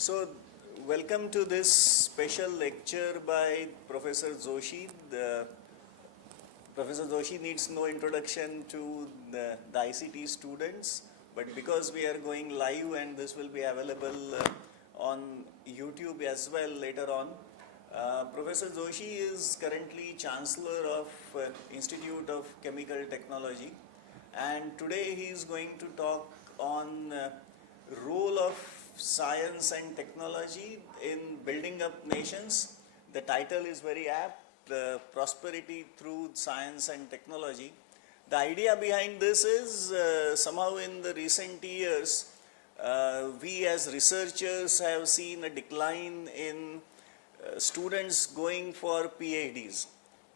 So, welcome to this special lecture by Professor Joshi. Professor Joshi needs no introduction to the ICT students, but because we are going live and this will be available on YouTube as well later on, Professor Joshi is currently Chancellor of Institute of Chemical Technology, and today he is going to talk on role of science and technology in building up nations. The title is very apt, Prosperity Through Science and Technology. The idea behind this is somehow in the recent years, we as researchers have seen a decline in students going for PhDs,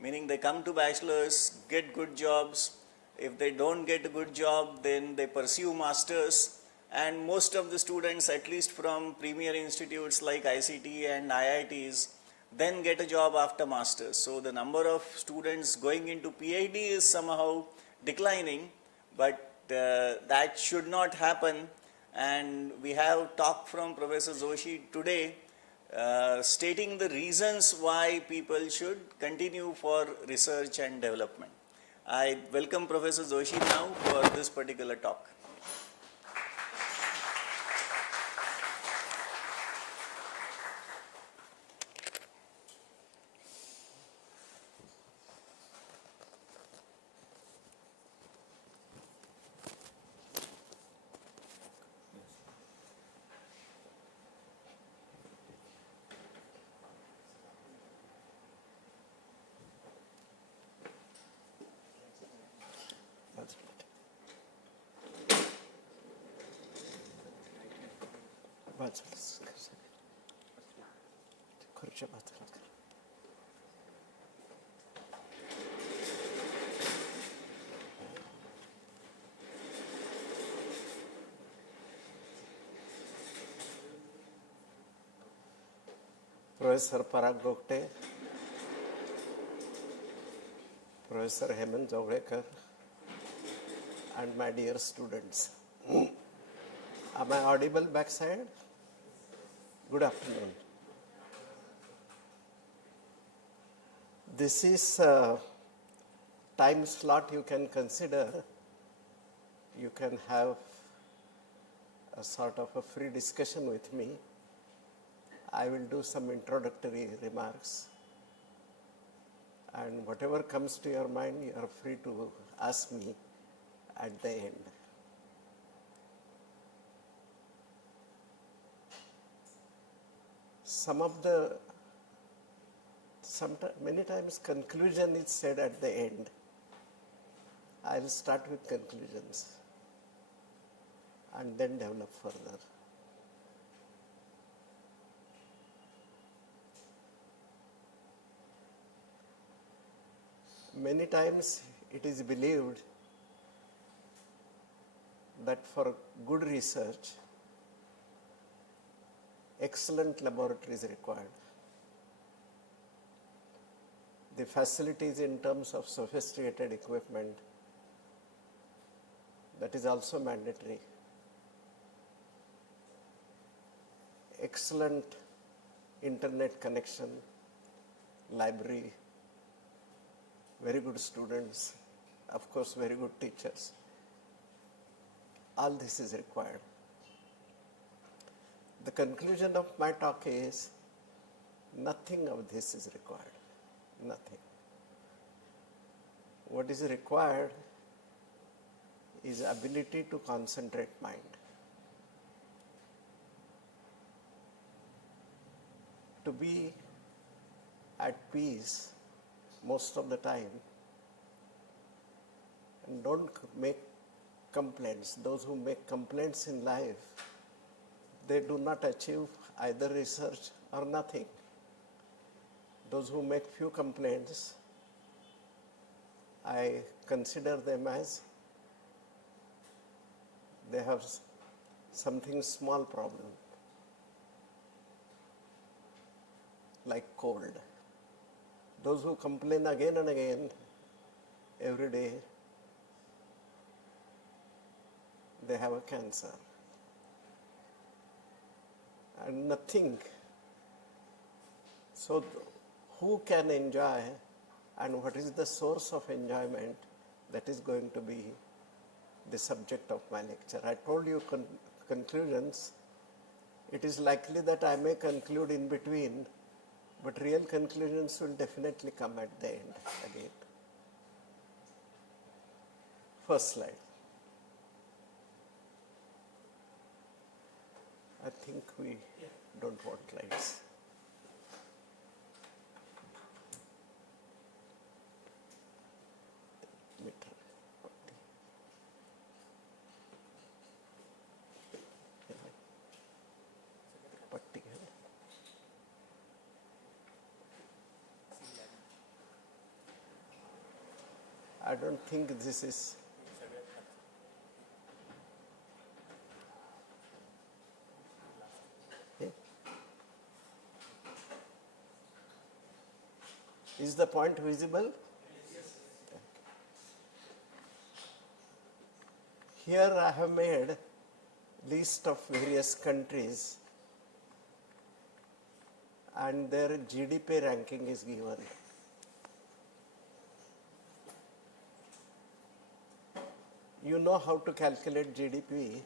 meaning they come to bachelor's, get good jobs. If they don't get a good job, then they pursue masters. And most of the students, at least from premier institutes like ICT and IITs, then get a job after masters. So the number of students going into PhD is somehow declining, but that should not happen. And we have talk from Professor Joshi today stating the reasons why people should continue for research and development. I welcome Professor Joshi now for this particular talk. Professor Parag Gokte, Professor Hemant Jogrekar, and my dear students. Am I audible backside? Good afternoon. This is a time slot you can consider. You can have a sort of a free discussion with me. I will do some introductory remarks, and whatever comes to your mind, you are free to ask me at the end. Many times conclusion is said at the end. I will start with conclusions and then develop further. Many times it is believed that for good research, excellent laboratory is required. The facilities in terms of sophisticated equipment, that is also mandatory. Excellent internet connection, library, very good students, of course very good teachers. All this is required. The conclusion of my talk is nothing of this is required. Nothing. What is required is ability to concentrate mind. To be at peace most of the time and don't make complaints. Those who make complaints in life, they do not achieve either research or nothing. Those who make few complaints, I consider them as they have something small problem, like cold. Those who complain again and again, every day, they have a cancer. and nothing. So who can enjoy and what is the source of enjoyment, that is going to be the subject of my lecture. I told you conclusions. It is likely that I may conclude in between, but real conclusions will definitely come at the end again. First slide. I think we don't want lights. I don't think this is. Okay. Is the point visible? Yes. Here I have made list of various countries and their GDP ranking is given. You know how to calculate GDP,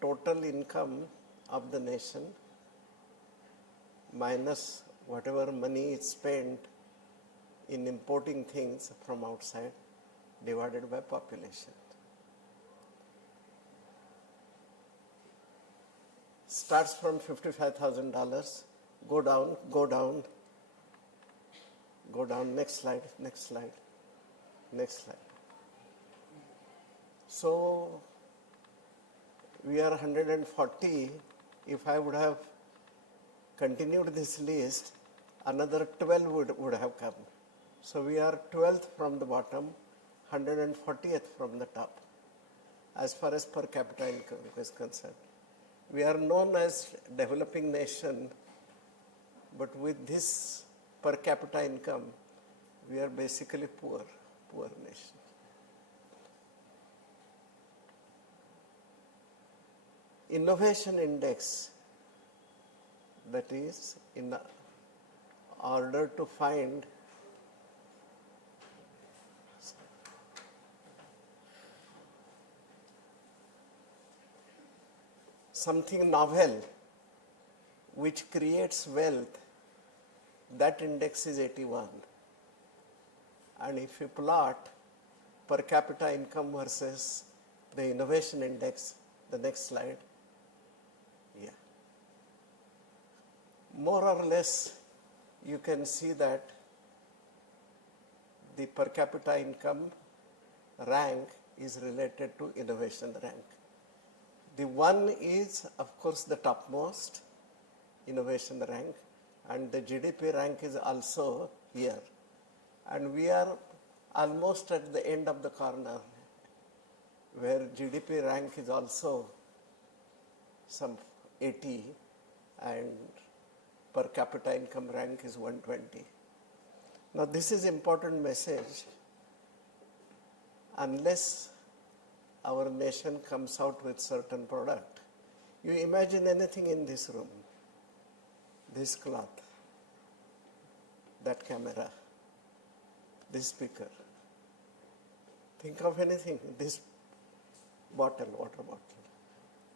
total income of the nation minus whatever money is spent in importing things from outside divided by population. Starts from $55,000, go down, go down, go down, next slide, next slide. Next slide. So we are 140. If I would have continued this list, another 12 would have come. So we are 12th from the bottom, 140th from the top, as far as per capita income is concerned. We are known as developing nation, but with this per capita income, we are basically poor nation. Innovation index, that is in order to find something novel which creates wealth, that index is 81. And if you plot per capita income versus the innovation index, the next slide, yeah. More or less, you can see that the per capita income rank is related to innovation rank. The one is, of course, the topmost, innovation rank, and the GDP rank is also here. And we are almost at the end of the corner, where GDP rank is also some 80 and per capita income rank is 120. Now this is important message. Unless our nation comes out with certain product, you imagine anything in this room, this cloth, that camera, this speaker. Think of anything, this bottle, water bottle.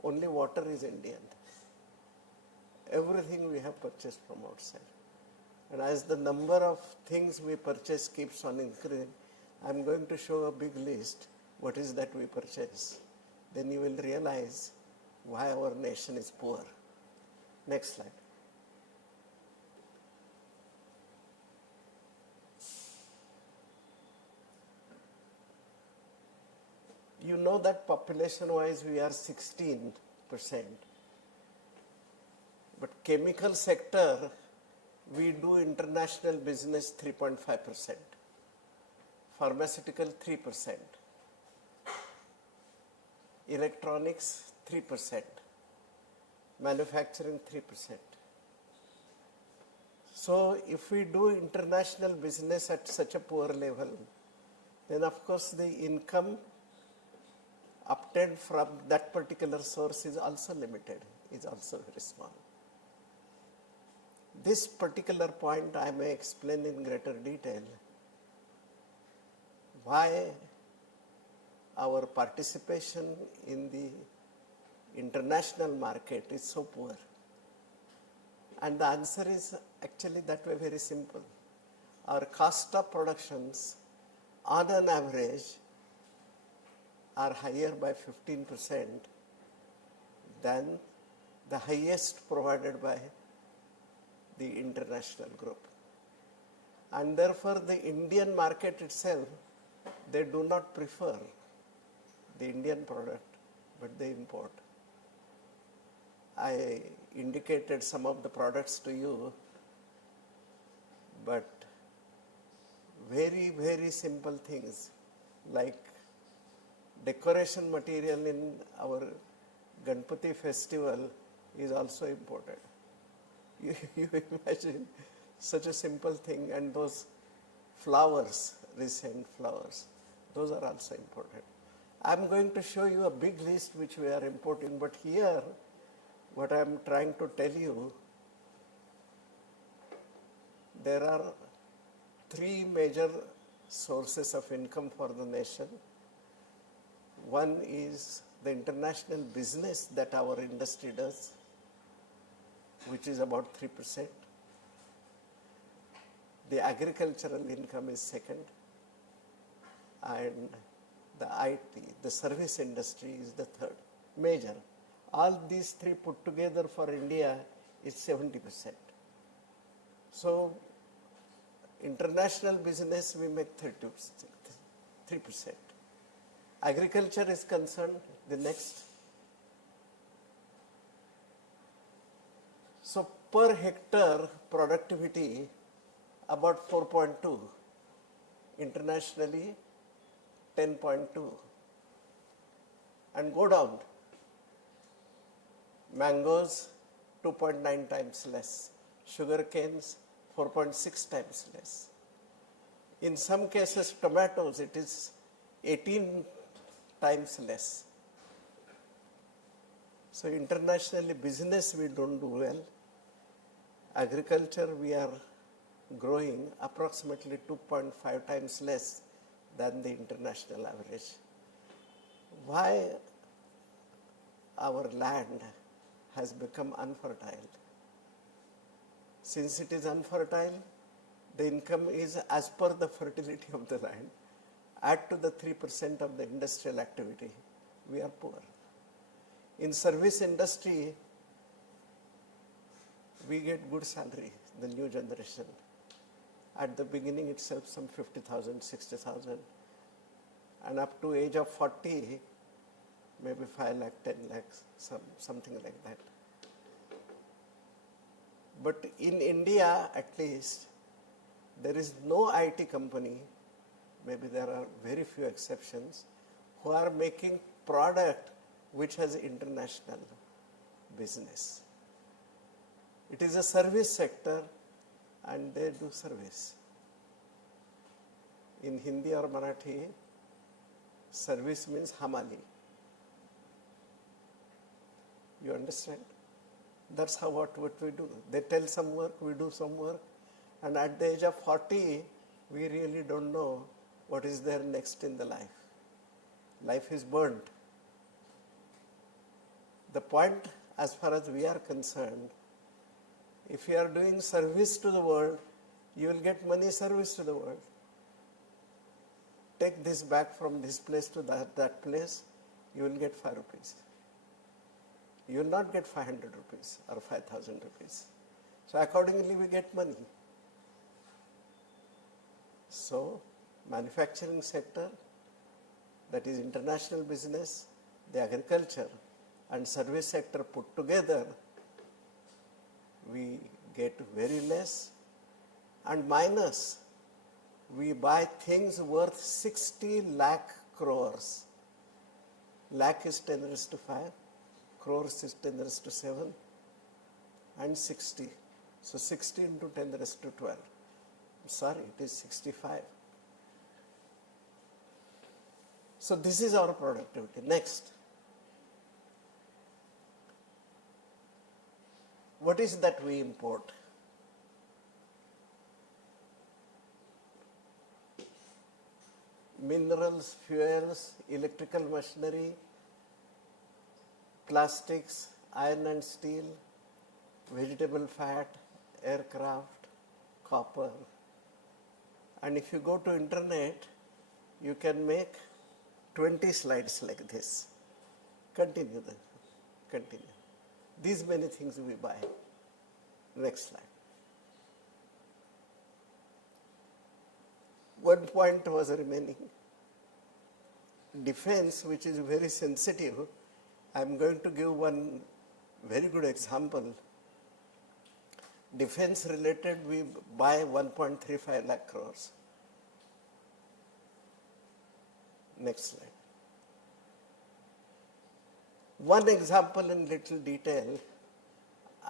Only water is Indian. Everything we have purchased from outside. And as the number of things we purchase keeps on increasing, I am going to show a big list. What is that we purchase? Then you will realize why our nation is poor. Next slide. You know that population-wise we are 16%. But chemical sector, we do international business 3.5%. Pharmaceutical 3%. Electronics 3%. Manufacturing 3%. So if we do international business at such a poor level, then of course the income obtained from that particular source is also limited, is also very small. This particular point I may explain in greater detail why our participation in the international market is so poor. And the answer is actually that way very simple. Our cost of productions on an average are higher by 15% than the highest provided by the international group. And therefore the Indian market itself, they do not prefer the Indian product, but they import. I indicated some of the products to you, but very, very simple things like decoration material in our Ganpati festival is also imported. You imagine such a simple thing, and those flowers, recent flowers, those are also imported. I'm going to show you a big list which we are importing, but here what I'm trying to tell you, there are three major sources of income for the nation. One is the international business that our industry does, which is about 3%. The agricultural income is second, and the IT, the service industry is the third major. All these three put together for India is 70%. So international business we make 3%. Agriculture is concerned, the next. So per hectare productivity about 4.2, internationally 10.2, and go down. Mangoes 2.9 times less, sugar canes 4.6 times less. In some cases tomatoes it is 18 times less. So internationally business we don't do well. Agriculture we are growing approximately 2.5 times less than the international average. Why our land has become unfertile? Since it is unfertile, the income is as per the fertility of the land. Add to the 3% of the industrial activity, we are poor. In service industry, we get good salary, the new generation. At the beginning itself, some 50,000, 60,000. And up to age of 40, maybe 5 lakh, 10 lakhs, something like that. But in India, at least, there is no IT company, maybe there are very few exceptions, who are making product which has international business. It is a service sector and they do service. In Hindi or Marathi, service means hamali. You understand? That's how what we do. They tell some work, we do some work, and at the age of 40, we really don't know what is there next in the life. Life is burnt. The point, as far as we are concerned, if you are doing service to the world, you will get money service to the world. Take this back from this place to that place, you will get 5 rupees. You will not get 500 rupees or 5,000 rupees. So accordingly we get money. So manufacturing sector, that is international business, the agriculture and service sector put together, we get very less, and minus, we buy things worth 60 lakh crores. Lakh is 10 raised to 5, crores is 10 raised to 7, and 60. So 60 into 10 raised to 12. Sorry, it is 65. So this is our productivity. Next. What is that we import? Minerals, fuels, electrical machinery, plastics, iron and steel, vegetable fat, aircraft, copper. And if you go to internet, you can make 20 slides like this. Continue. These many things we buy. Next slide. One point was remaining. Defense, which is very sensitive. I am going to give one very good example. Defense related, we buy 1.35 lakh crores. Next slide. One example in little detail,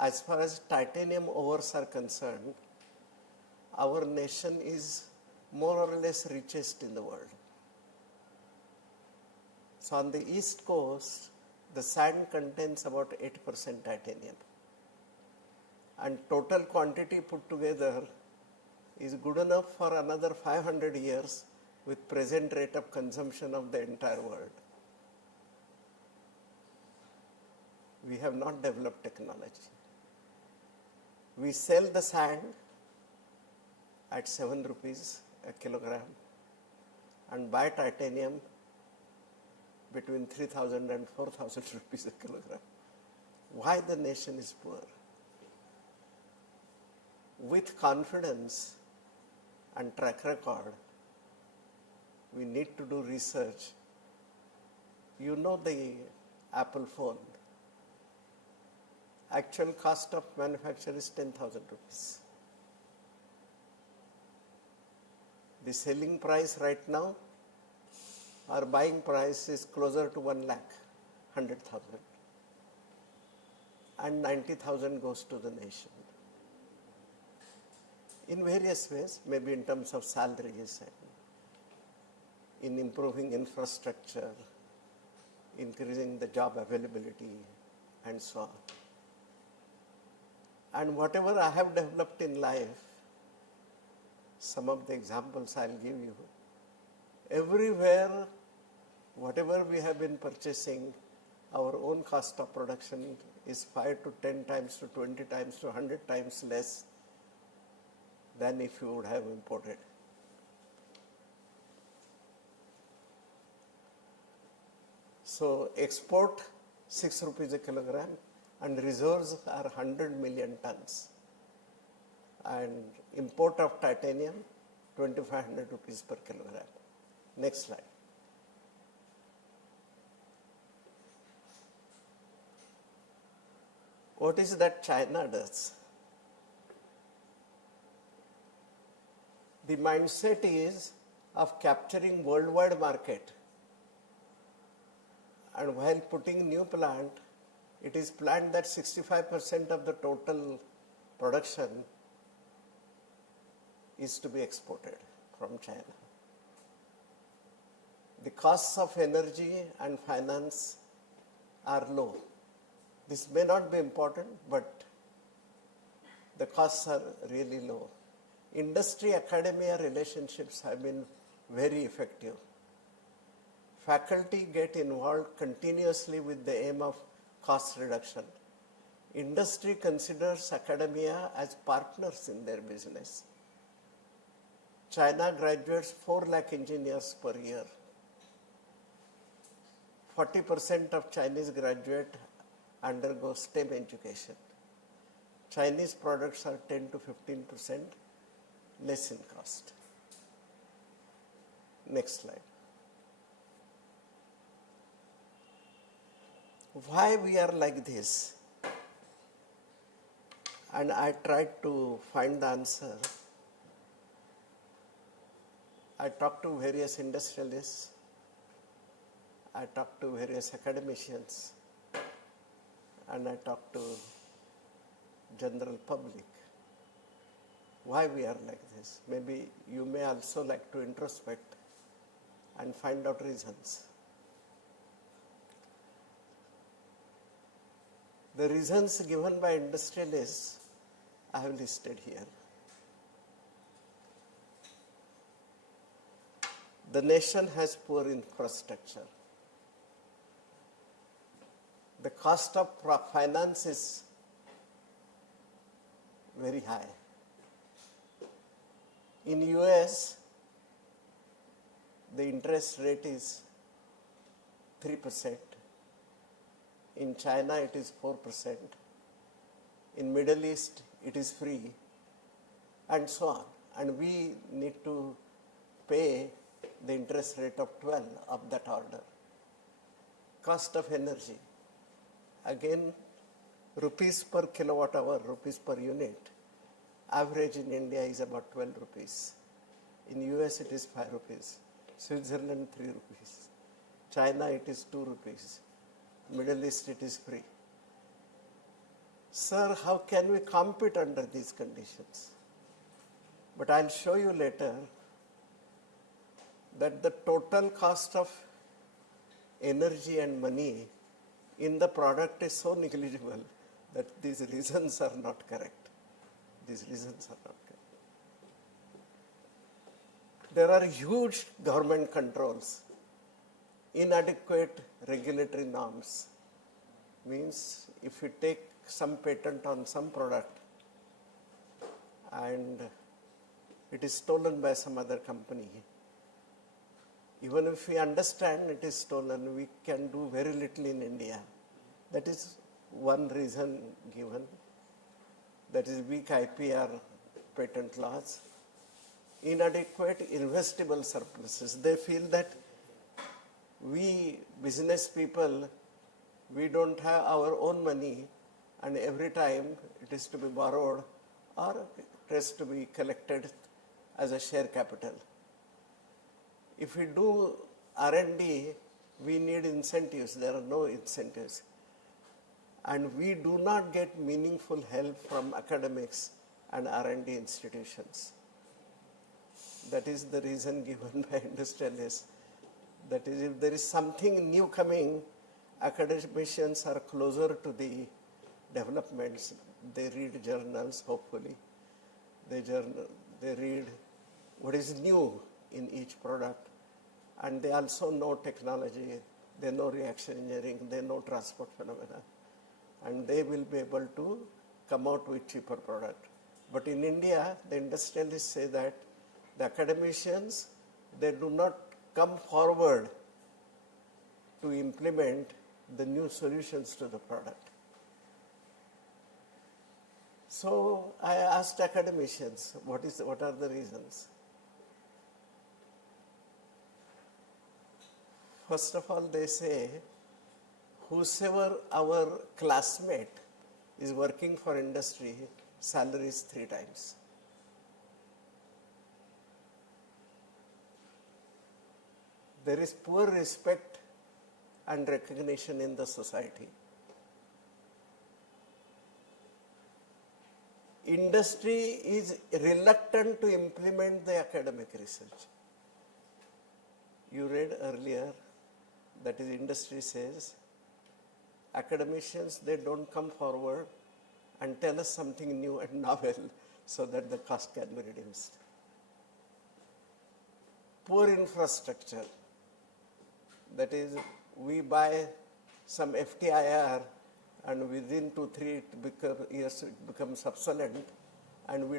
as far as titanium ores are concerned, our nation is more or less richest in the world. So on the east coast, the sand contains about 8% titanium. And total quantity put together is good enough for another 500 years with present rate of consumption of the entire world. We have not developed technology. We sell the sand at 7 rupees a kilogram and buy titanium between 3,000 and 4,000 rupees a kilogram. Why the nation is poor? With confidence and track record, we need to do research. You know the Apple phone. Actual cost of manufacture is 10,000 rupees. The selling price right now, our buying price is closer to 1 lakh, 100,000. And 90,000 goes to the nation. In various ways, maybe in terms of salaries, in improving infrastructure, increasing the job availability, and so on. And whatever I have developed in life, some of the examples I'll give you, everywhere, whatever we have been purchasing, our own cost of production is 5 to 10 times to 20 times to 100 times less than if you would have imported. So export 6 rupees a kilogram and reserves are 100 million tons. And import of titanium 2,500 rupees per kilogram. Next slide. What is that China does? The mindset is of capturing worldwide market. And while putting new plant, it is planned that 65% of the total production is to be exported from China. The costs of energy and finance are low. This may not be important, but the costs are really low. Industry-academia relationships have been very effective. Faculty get involved continuously with the aim of cost reduction. Industry considers academia as partners in their business. China graduates 4 lakh engineers per year. 40% of Chinese graduate undergo STEM education. Chinese products are 10 to 15% less in cost. Next slide. Why we are like this? And I tried to find the answer. I talked to various industrialists. I talked to various academicians. And I talked to general public. Why we are like this? Maybe you may also like to introspect and find out reasons. The reasons given by industrialists I have listed here. The nation has poor infrastructure. The cost of finance is very high. In US, the interest rate is 3%. In China, it is 4%. In Middle East, it is free, and so on. And we need to pay the interest rate of 12 of that order. Cost of energy, again, rupees per kilowatt hour, rupees per unit. Average in India is about 12 rupees. In US, it is 5 rupees. Switzerland, 3 rupees. China, it is 2 rupees. Middle East, it is free. Sir, how can we compete under these conditions? But I'll show you later that the total cost of energy and money in the product is so negligible that these reasons are not correct. These reasons are not correct. There are huge government controls, inadequate regulatory norms. Means if you take some patent on some product and it is stolen by some other company, even if we understand it is stolen, we can do very little in India. That is one reason given. That is weak IPR patent laws. Inadequate investable surpluses. They feel that we business people, we don't have our own money, and every time it is to be borrowed or it has to be collected as a share capital. If we do R&D, we need incentives. There are no incentives. And we do not get meaningful help from academics and R&D institutions. That is the reason given by industrialists. That is, if there is something new coming, academicians are closer to the developments. They read journals, hopefully. They read what is new in each product. And they also know technology, they know reaction engineering, they know transport phenomena. And they will be able to come out with cheaper product. But in India, the industrialists say that the academicians, they do not come forward to implement the new solutions to the product. So I asked academicians, what are the reasons? First of all, they say, whosoever our classmate is working for industry, salary is 3 times. There is poor respect and recognition in the society. Industry is reluctant to implement the academic research. You read earlier, that is, industry says, academicians, they don't come forward and tell us something new and novel so that the cost can be reduced. Poor infrastructure. That is, we buy some FTIR and within 2-3 years it becomes obsolete, and we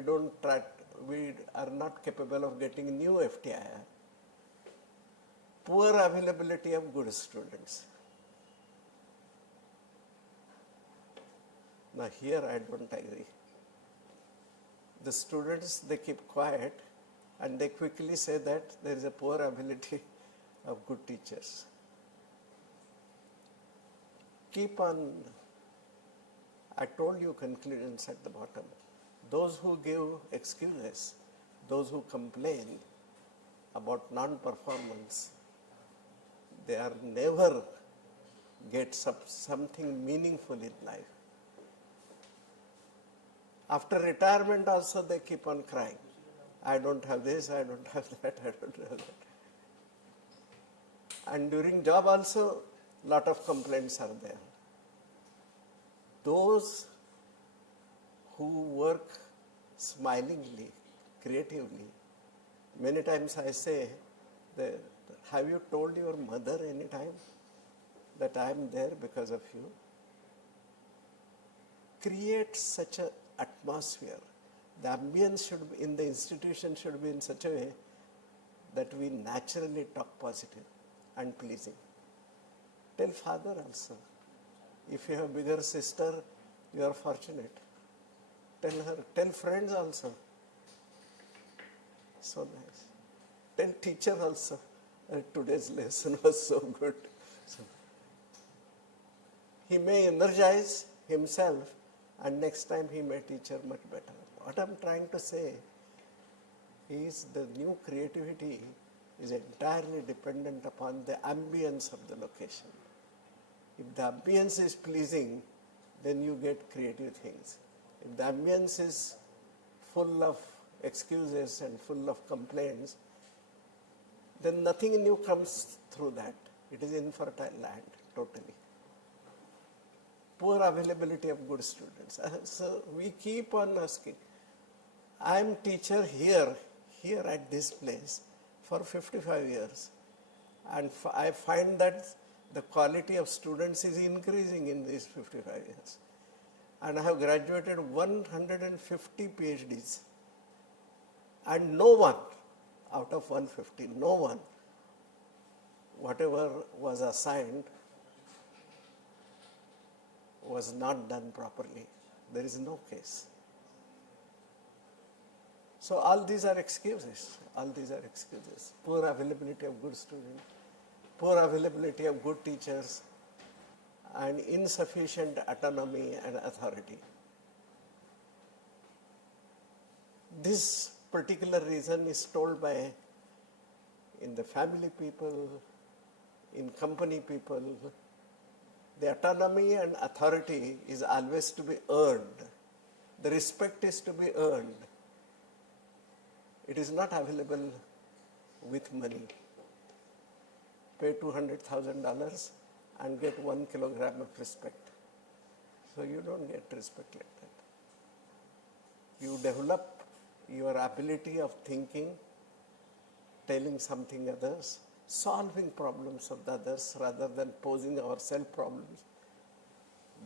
are not capable of getting new FTIR. Poor availability of good students. Now here I don't agree. The students, they keep quiet and they quickly say that there is a poor ability of good teachers. Keep on, I told you conclusions at the bottom. Those who give excuses, those who complain about non-performance, they are never get something meaningful in life. After retirement also they keep on crying. I don't have this, I don't have that, I don't have that. And during job also, lot of complaints are there. those who work smilingly, creatively, many times I say, that, have you told your mother any time that I am there because of you? Create such an atmosphere. The ambience should be, in the institution should be in such a way that we naturally talk positive and pleasing. Tell father also. If you have bigger sister, you are fortunate. Tell her. Tell friends also. So nice. Tell teacher also. Today's lesson was so good. So, he may energize himself and next time he may teach her much better. What I'm trying to say is the new creativity is entirely dependent upon the ambience of the location. If the ambience is pleasing, then you get creative things. If the ambience is full of excuses and full of complaints, then nothing new comes through that. It is infertile land, totally. Poor availability of good students. So we keep on asking. I am teacher here at this place for 55 years. And I find that the quality of students is increasing in these 55 years. And I have graduated 150 PhDs. And no one, out of 150, no one, whatever was assigned was not done properly. There is no case. So all these are excuses. All these are excuses. Poor availability of good students, poor availability of good teachers, and insufficient autonomy and authority. This particular reason is told by in the family people, in company people. The autonomy and authority is always to be earned. The respect is to be earned. It is not available with money. Pay $200,000 and get 1 kilogram of respect. So you don't get respect like that. You develop your ability of thinking, telling something others, solving problems of the others rather than posing ourselves problems.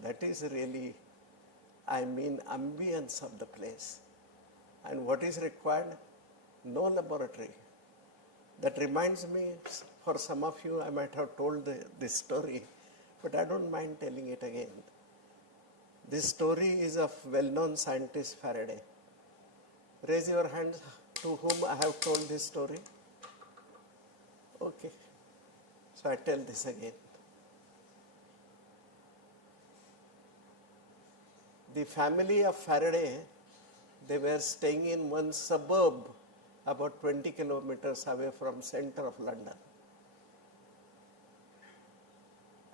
That is really, ambience of the place. And what is required? No laboratory. That reminds me, for some of you, I might have told this story, but I don't mind telling it again. This story is of well-known scientist Faraday. Raise your hands to whom I have told this story. Okay, so I tell this again. The family of Faraday, they were staying in one suburb about 20 kilometers away from center of London.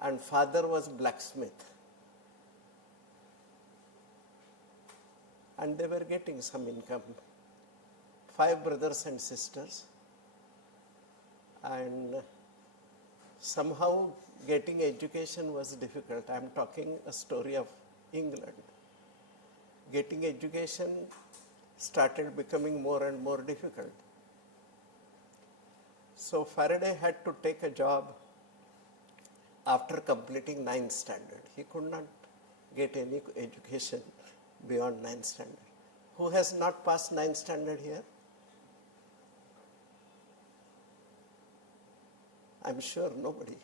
And father was blacksmith. And they were getting some income. 5 brothers and sisters. And somehow getting education was difficult. I am talking a story of England. Getting education started becoming more and more difficult. So Faraday had to take a job after completing 9th standard. He could not get any education beyond 9th standard. Who has not passed 9th standard here? I'm sure nobody.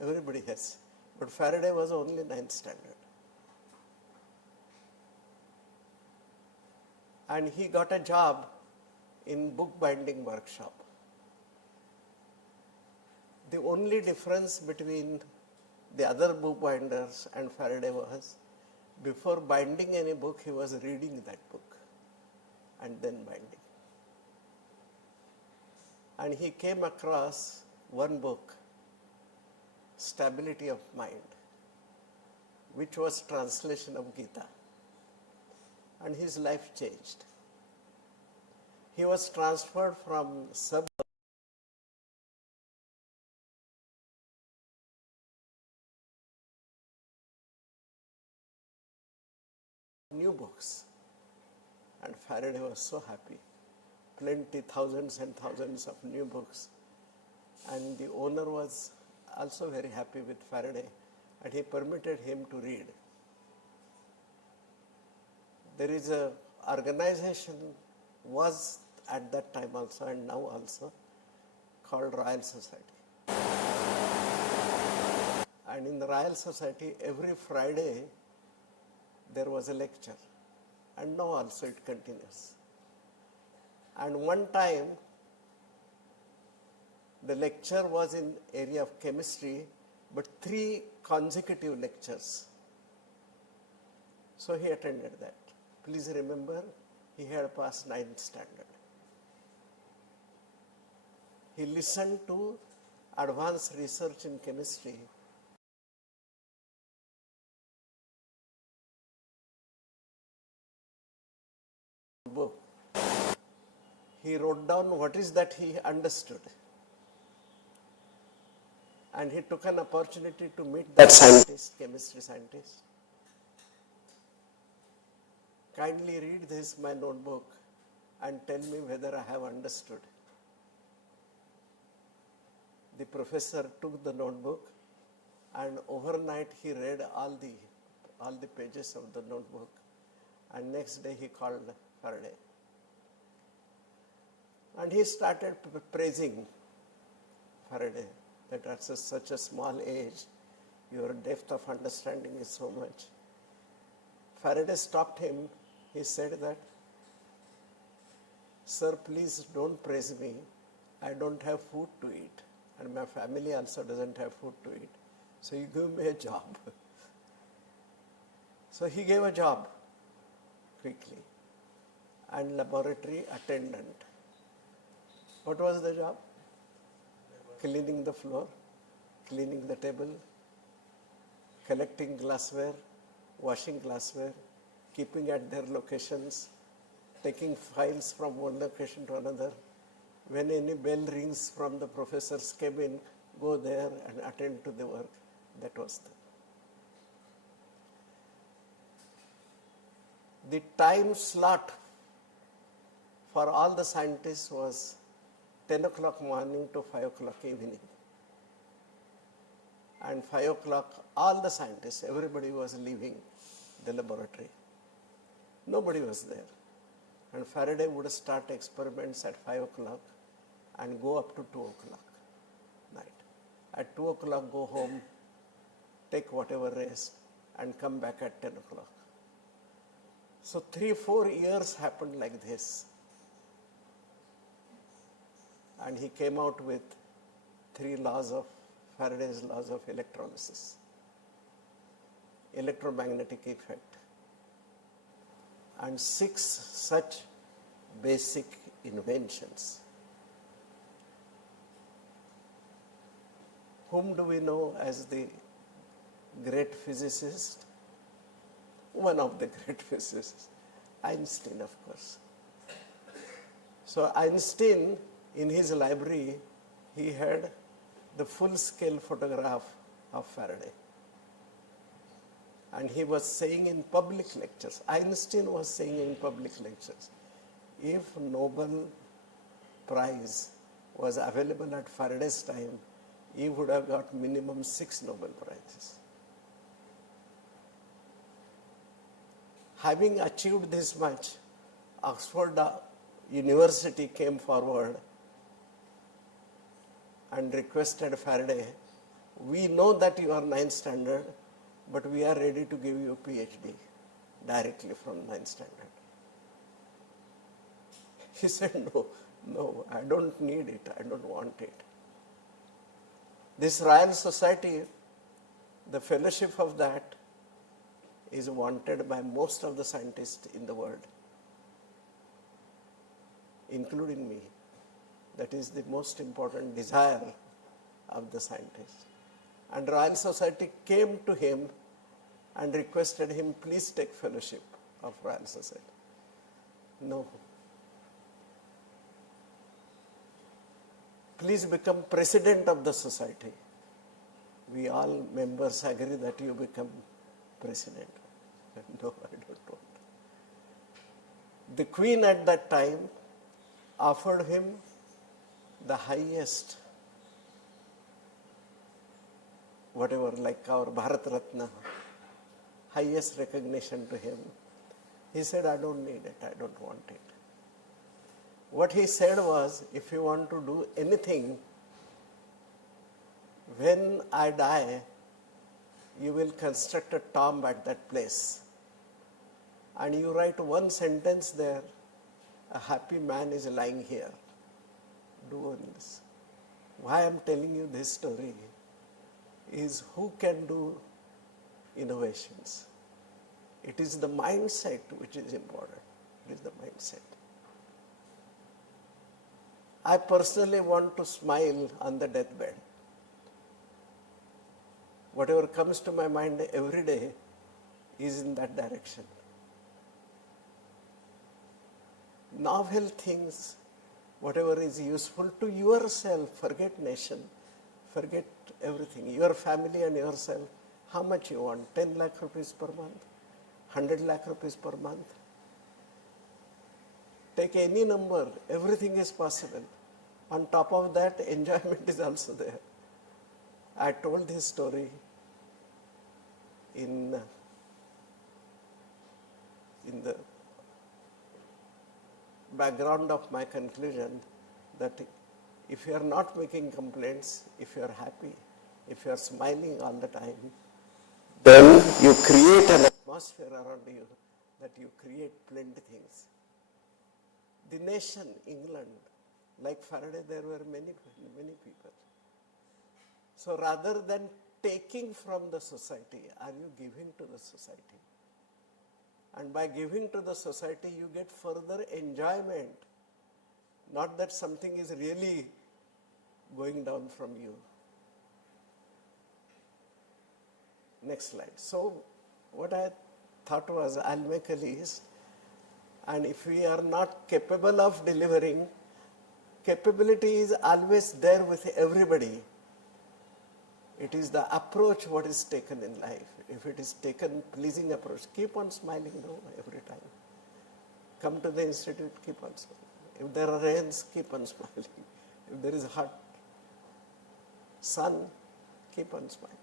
Everybody has. But Faraday was only 9th standard. And he got a job in bookbinding workshop. The only difference between the other bookbinders and Faraday was, before binding any book, he was reading that book and then binding. And he came across one book, Stability of Mind, which was translation of Gita. And his life changed. He was transferred from suburb books. And Faraday was so happy. Plenty, thousands and thousands of new books. And the owner was also very happy with Faraday, and he permitted him to read. There is a organization, was at that time also and now also, called Royal Society. And in the Royal Society, every Friday there was a lecture, and now also it continues. And one time the lecture was in area of chemistry, but 3 consecutive lectures. So he attended that. Please remember, he had passed 9th standard. He listened to advanced research in chemistry. Book. He wrote down what is that he understood. And he took an opportunity to meet that scientist, chemistry scientist. Kindly read this, my notebook, and tell me whether I have understood. The professor took the notebook, and overnight he read all the pages of the notebook, and next day he called Faraday. And he started praising Faraday, that at such a small age, your depth of understanding is so much. Faraday stopped him. He said that, sir, please don't praise me. I don't have food to eat, and my family also doesn't have food to eat. So you give me a job. So he gave a job quickly, and laboratory attendant. What was the job? Cleaning the floor, cleaning the table, collecting glassware, washing glassware, keeping at their locations, taking files from one location to another. When any bell rings from the professor's cabin, go there and attend to the work. That was the time slot for all the scientists was 10 o'clock morning to 5 o'clock evening. And 5 o'clock, all the scientists, everybody was leaving the laboratory. Nobody was there. And Faraday would start experiments at 5 o'clock and go up to 2 o'clock night. At 2 o'clock, go home, take whatever rest, and come back at 10 o'clock. So 3-4 years happened like this. And he came out with 3 laws of Faraday's laws of electrolysis, electromagnetic effect, and 6 such basic inventions. Whom do we know as the great physicist? One of the great physicists, Einstein, of course. So Einstein, in his library, he had the full-scale photograph of Faraday. And he was saying in public lectures, Einstein was saying in public lectures, if Nobel Prize was available at Faraday's time, he would have got minimum 6 Nobel Prizes. Having achieved this much, Oxford University came forward and requested Faraday, we know that you are 9th standard, but we are ready to give you a PhD directly from 9th standard. He said, no, I don't need it, I don't want it. This Royal Society, the fellowship of that is wanted by most of the scientists in the world, including me. That is the most important desire of the scientist. And Royal Society came to him and requested him, please take fellowship of Royal Society. No. Please become president of the society. We all members agree that you become president. No, I don't want. The queen at that time offered him the highest, whatever, like our Bharat Ratna, highest recognition to him. He said, I don't need it, I don't want it. What he said was, if you want to do anything, when I die, you will construct a tomb at that place. And you write one sentence there, a happy man is lying here. Do this. Why I am telling you this story is who can do innovations. It is the mindset which is important. It is the mindset. I personally want to smile on the deathbed. Whatever comes to my mind every day is in that direction. Novel things, whatever is useful to yourself, forget nation, forget everything, your family and yourself. How much you want? 10 lakh rupees per month? 100 lakh rupees per month? Take any number, everything is possible. On top of that, enjoyment is also there. I told this story in the background of my conclusion that if you are not making complaints, if you are happy, if you are smiling all the time, then you create an atmosphere around you that you create plenty things. The nation, England, like Faraday, there were many people. So rather than taking from the society, are you giving to the society? And by giving to the society, you get further enjoyment. Not that something is really going down from you. Next slide. So what I thought was, I'll make a list. And if we are not capable of delivering, capability is always there with everybody. It is the approach what is taken in life. If it is taken pleasing approach, keep on smiling every time. Come to the institute, keep on smiling. If there are rains, keep on smiling. If there is hot sun, keep on smiling.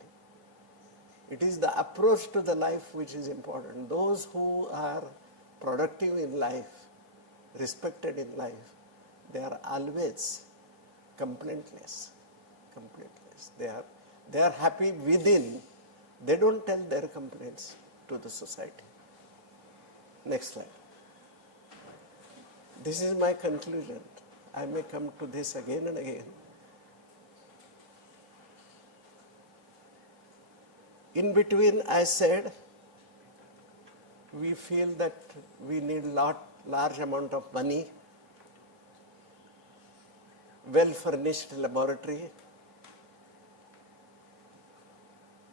It is the approach to the life which is important. Those who are productive in life, respected in life, they are always complaintless. They are happy within. They don't tell their complaints to the society. Next slide. This is my conclusion. I may come to this again and again. In between, I said, we feel that we need large amount of money, well-furnished laboratory,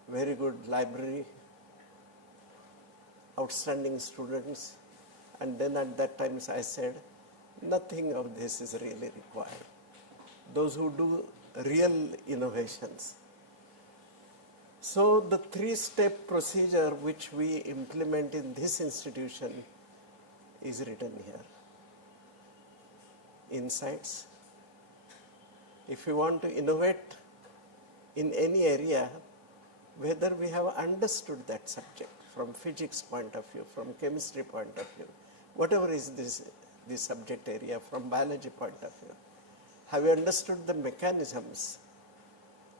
very good library, outstanding students, and then at that time I said, nothing of this is really required. Those who do real innovations. So the three-step procedure which we implement in this institution is written here. Insights. If you want to innovate in any area, whether we have understood that subject from physics point of view, from chemistry point of view, whatever is this subject area, from biology point of view, have you understood the mechanisms?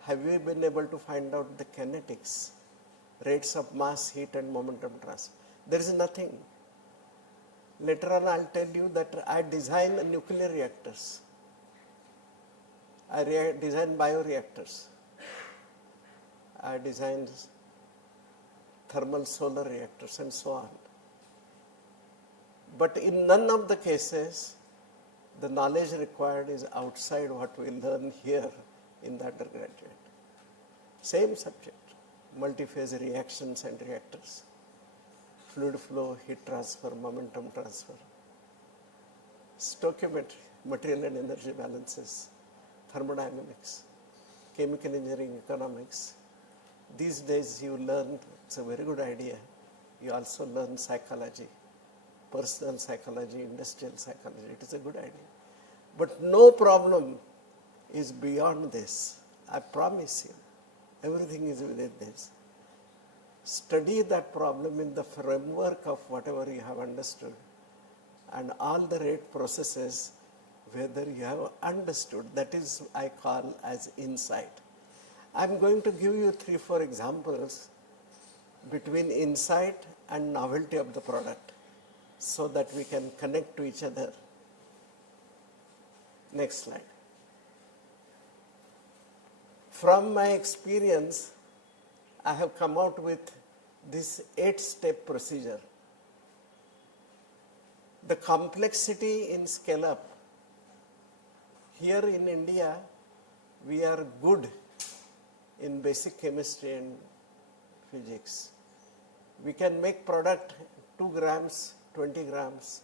Have you been able to find out the kinetics, rates of mass, heat and momentum transfer? There is nothing. Later on I'll tell you that I design nuclear reactors. I design bioreactors. I designed thermal solar reactors and so on. But in none of the cases, the knowledge required is outside what we learn here in the undergraduate. Same subject, multi-phase reactions and reactors, fluid flow, heat transfer, momentum transfer, stoichiometry, material and energy balances, thermodynamics, chemical engineering, economics. These days you learn, it's a very good idea, you also learn psychology, personal psychology, industrial psychology. It is a good idea. But no problem is beyond this. I promise you, everything is within this. Study that problem in the framework of whatever you have understood, and all the rate processes, whether you have understood, that is I call as insight. I am going to give you 3-4 examples between insight and novelty of the product so that we can connect to each other. Next slide. From my experience, I have come out with this 8-step procedure. The complexity in scale up. Here in India, we are good in basic chemistry and physics. We can make product 2 grams, 20 grams,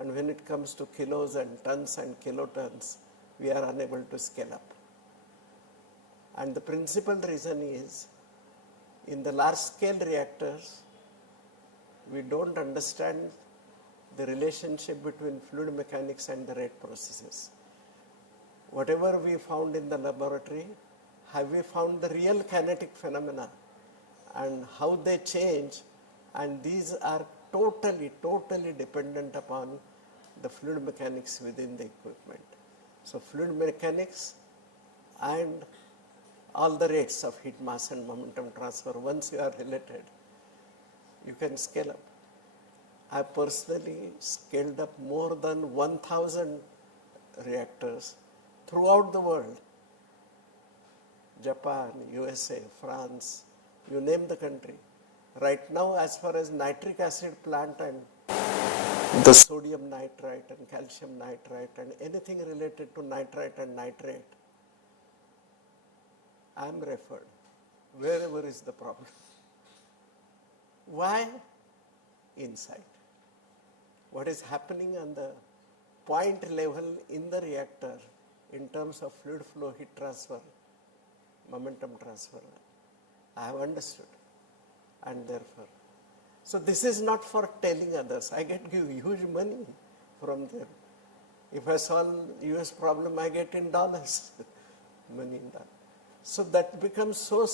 and when it comes to kilos and tons and kilotons, we are unable to scale up. And the principal reason is, in the large scale reactors, we don't understand the relationship between fluid mechanics and the rate processes. Whatever we found in the laboratory, have we found the real kinetic phenomena and how they change, and these are totally dependent upon the fluid mechanics within the equipment. So fluid mechanics and all the rates of heat mass and momentum transfer, once you are related, you can scale up. I personally scaled up more than 1,000 reactors throughout the world. Japan, USA, France, you name the country. Right now, as far as nitric acid plant and the sodium nitrite and calcium nitrite and anything related to nitrite and nitrate, I am referred wherever is the problem. Why? Insight. What is happening on the point level in the reactor in terms of fluid flow, heat transfer, momentum transfer, I have understood, and therefore. So this is not for telling others. I get huge money from them. If I solve US problem, I get in dollars, money in dollars. So that becomes so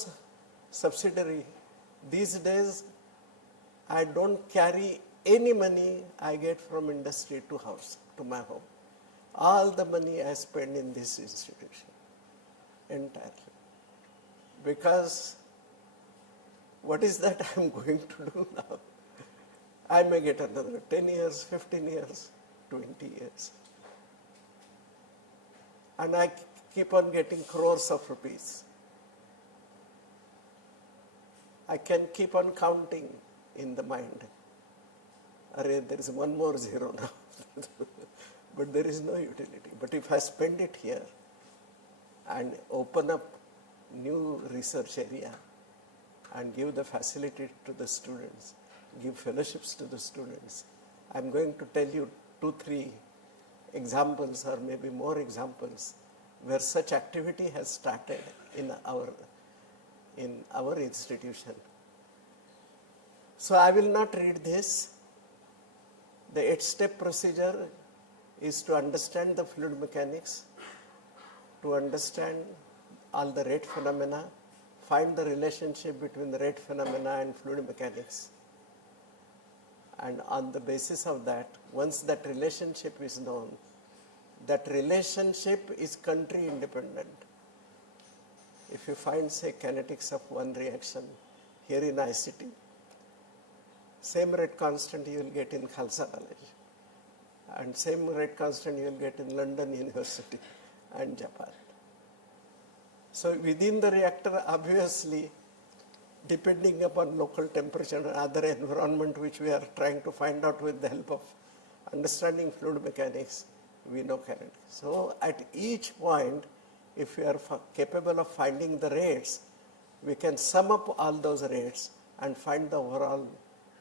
subsidiary. These days, I don't carry any money I get from industry to house, to my home. All the money I spend in this institution, entirely. Because what is that I am going to do now? I may get another 10 years, 15 years, 20 years. And I keep on getting crores of rupees. I can keep on counting in the mind. Array, there is one more zero now. But there is no utility. But if I spend it here and open up new research area and give the facility to the students, give fellowships to the students, I'm going to tell you 2-3 examples or maybe more examples where such activity has started in our institution. So I will not read this. The 8-step procedure is to understand the fluid mechanics, to understand all the rate phenomena, find the relationship between the rate phenomena and fluid mechanics. And on the basis of that, once that relationship is known, that relationship is country independent. If you find, say, kinetics of one reaction here in ICT, same rate constant you will get in Khalsa College, and same rate constant you will get in London University and Japan. So within the reactor, obviously, depending upon local temperature and other environment which we are trying to find out with the help of understanding fluid mechanics, we know kinetics. So at each point, if we are capable of finding the rates, we can sum up all those rates and find the overall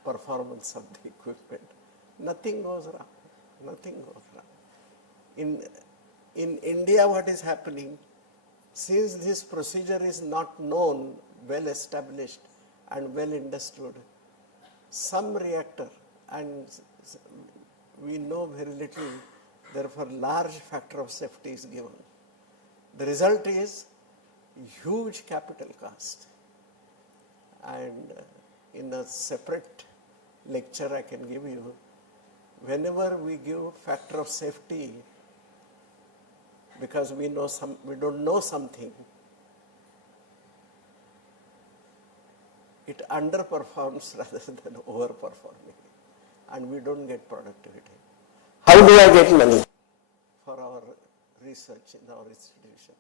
performance of the equipment. Nothing goes wrong. Nothing goes wrong. In India, what is happening, since this procedure is not known, well established and well understood, some reactor and We know very little, therefore large factor of safety is given. The result is huge capital cost. And in a separate lecture I can give you, whenever we give factor of safety, because we don't know something, it underperforms rather than overperforming, and we don't get productivity. How do I get money for our research in our institution?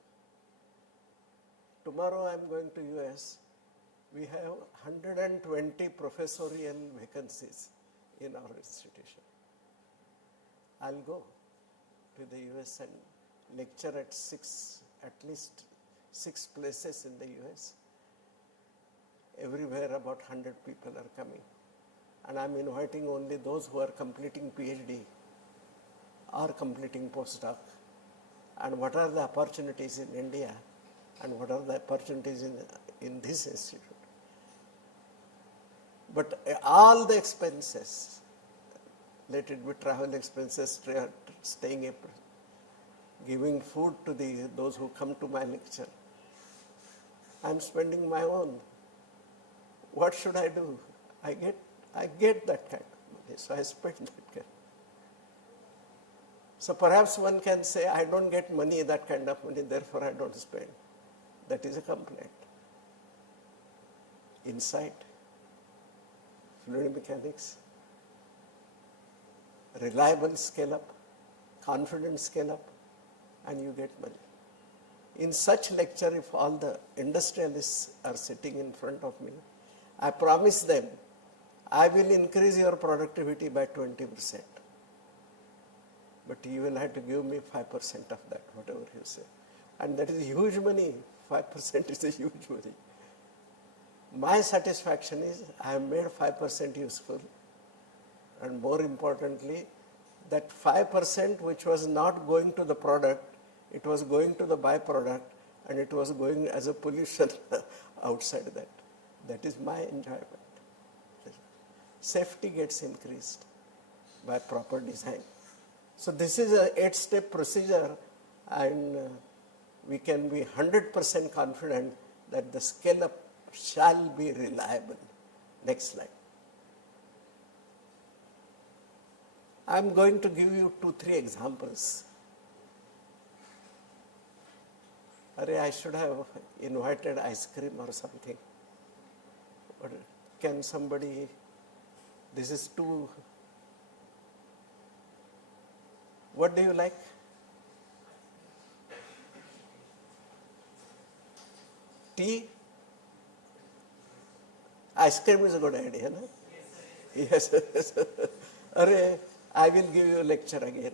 Tomorrow I am going to US. We have 120 professorial vacancies in our institution. I'll go to the US and lecture at least six places in the US. Everywhere about 100 people are coming. And I'm inviting only those who are completing PhD or completing postdoc. And what are the opportunities in India and what are the opportunities in this institute. But all the expenses, let it be travel expenses, staying, giving food to those who come to my lecture, I'm spending my own. What should I do? I get that kind of money, so I spend that kind. So perhaps one can say, I don't get money, that kind of money, therefore I don't spend. That is a complaint. Insight, fluid mechanics, reliable scale up, confident scale up, and you get money. In such lecture, if all the industrialists are sitting in front of me, I promise them, I will increase your productivity by 20%. But you will have to give me 5% of that, whatever you say. And that is huge money. 5% is a huge money. My satisfaction is I have made 5% useful. And more importantly, that 5% which was not going to the product, it was going to the byproduct, and it was going as a pollution outside that. That is my enjoyment. Safety gets increased by proper design. So this is a 8-step procedure, and we can be 100% confident that the scale up shall be reliable. Next slide. I am going to give you 2-3 examples. I should have invited ice cream or something. But can somebody, this is too, what do you like? Tea? Ice cream is a good idea, no? Yes. I will give you a lecture again.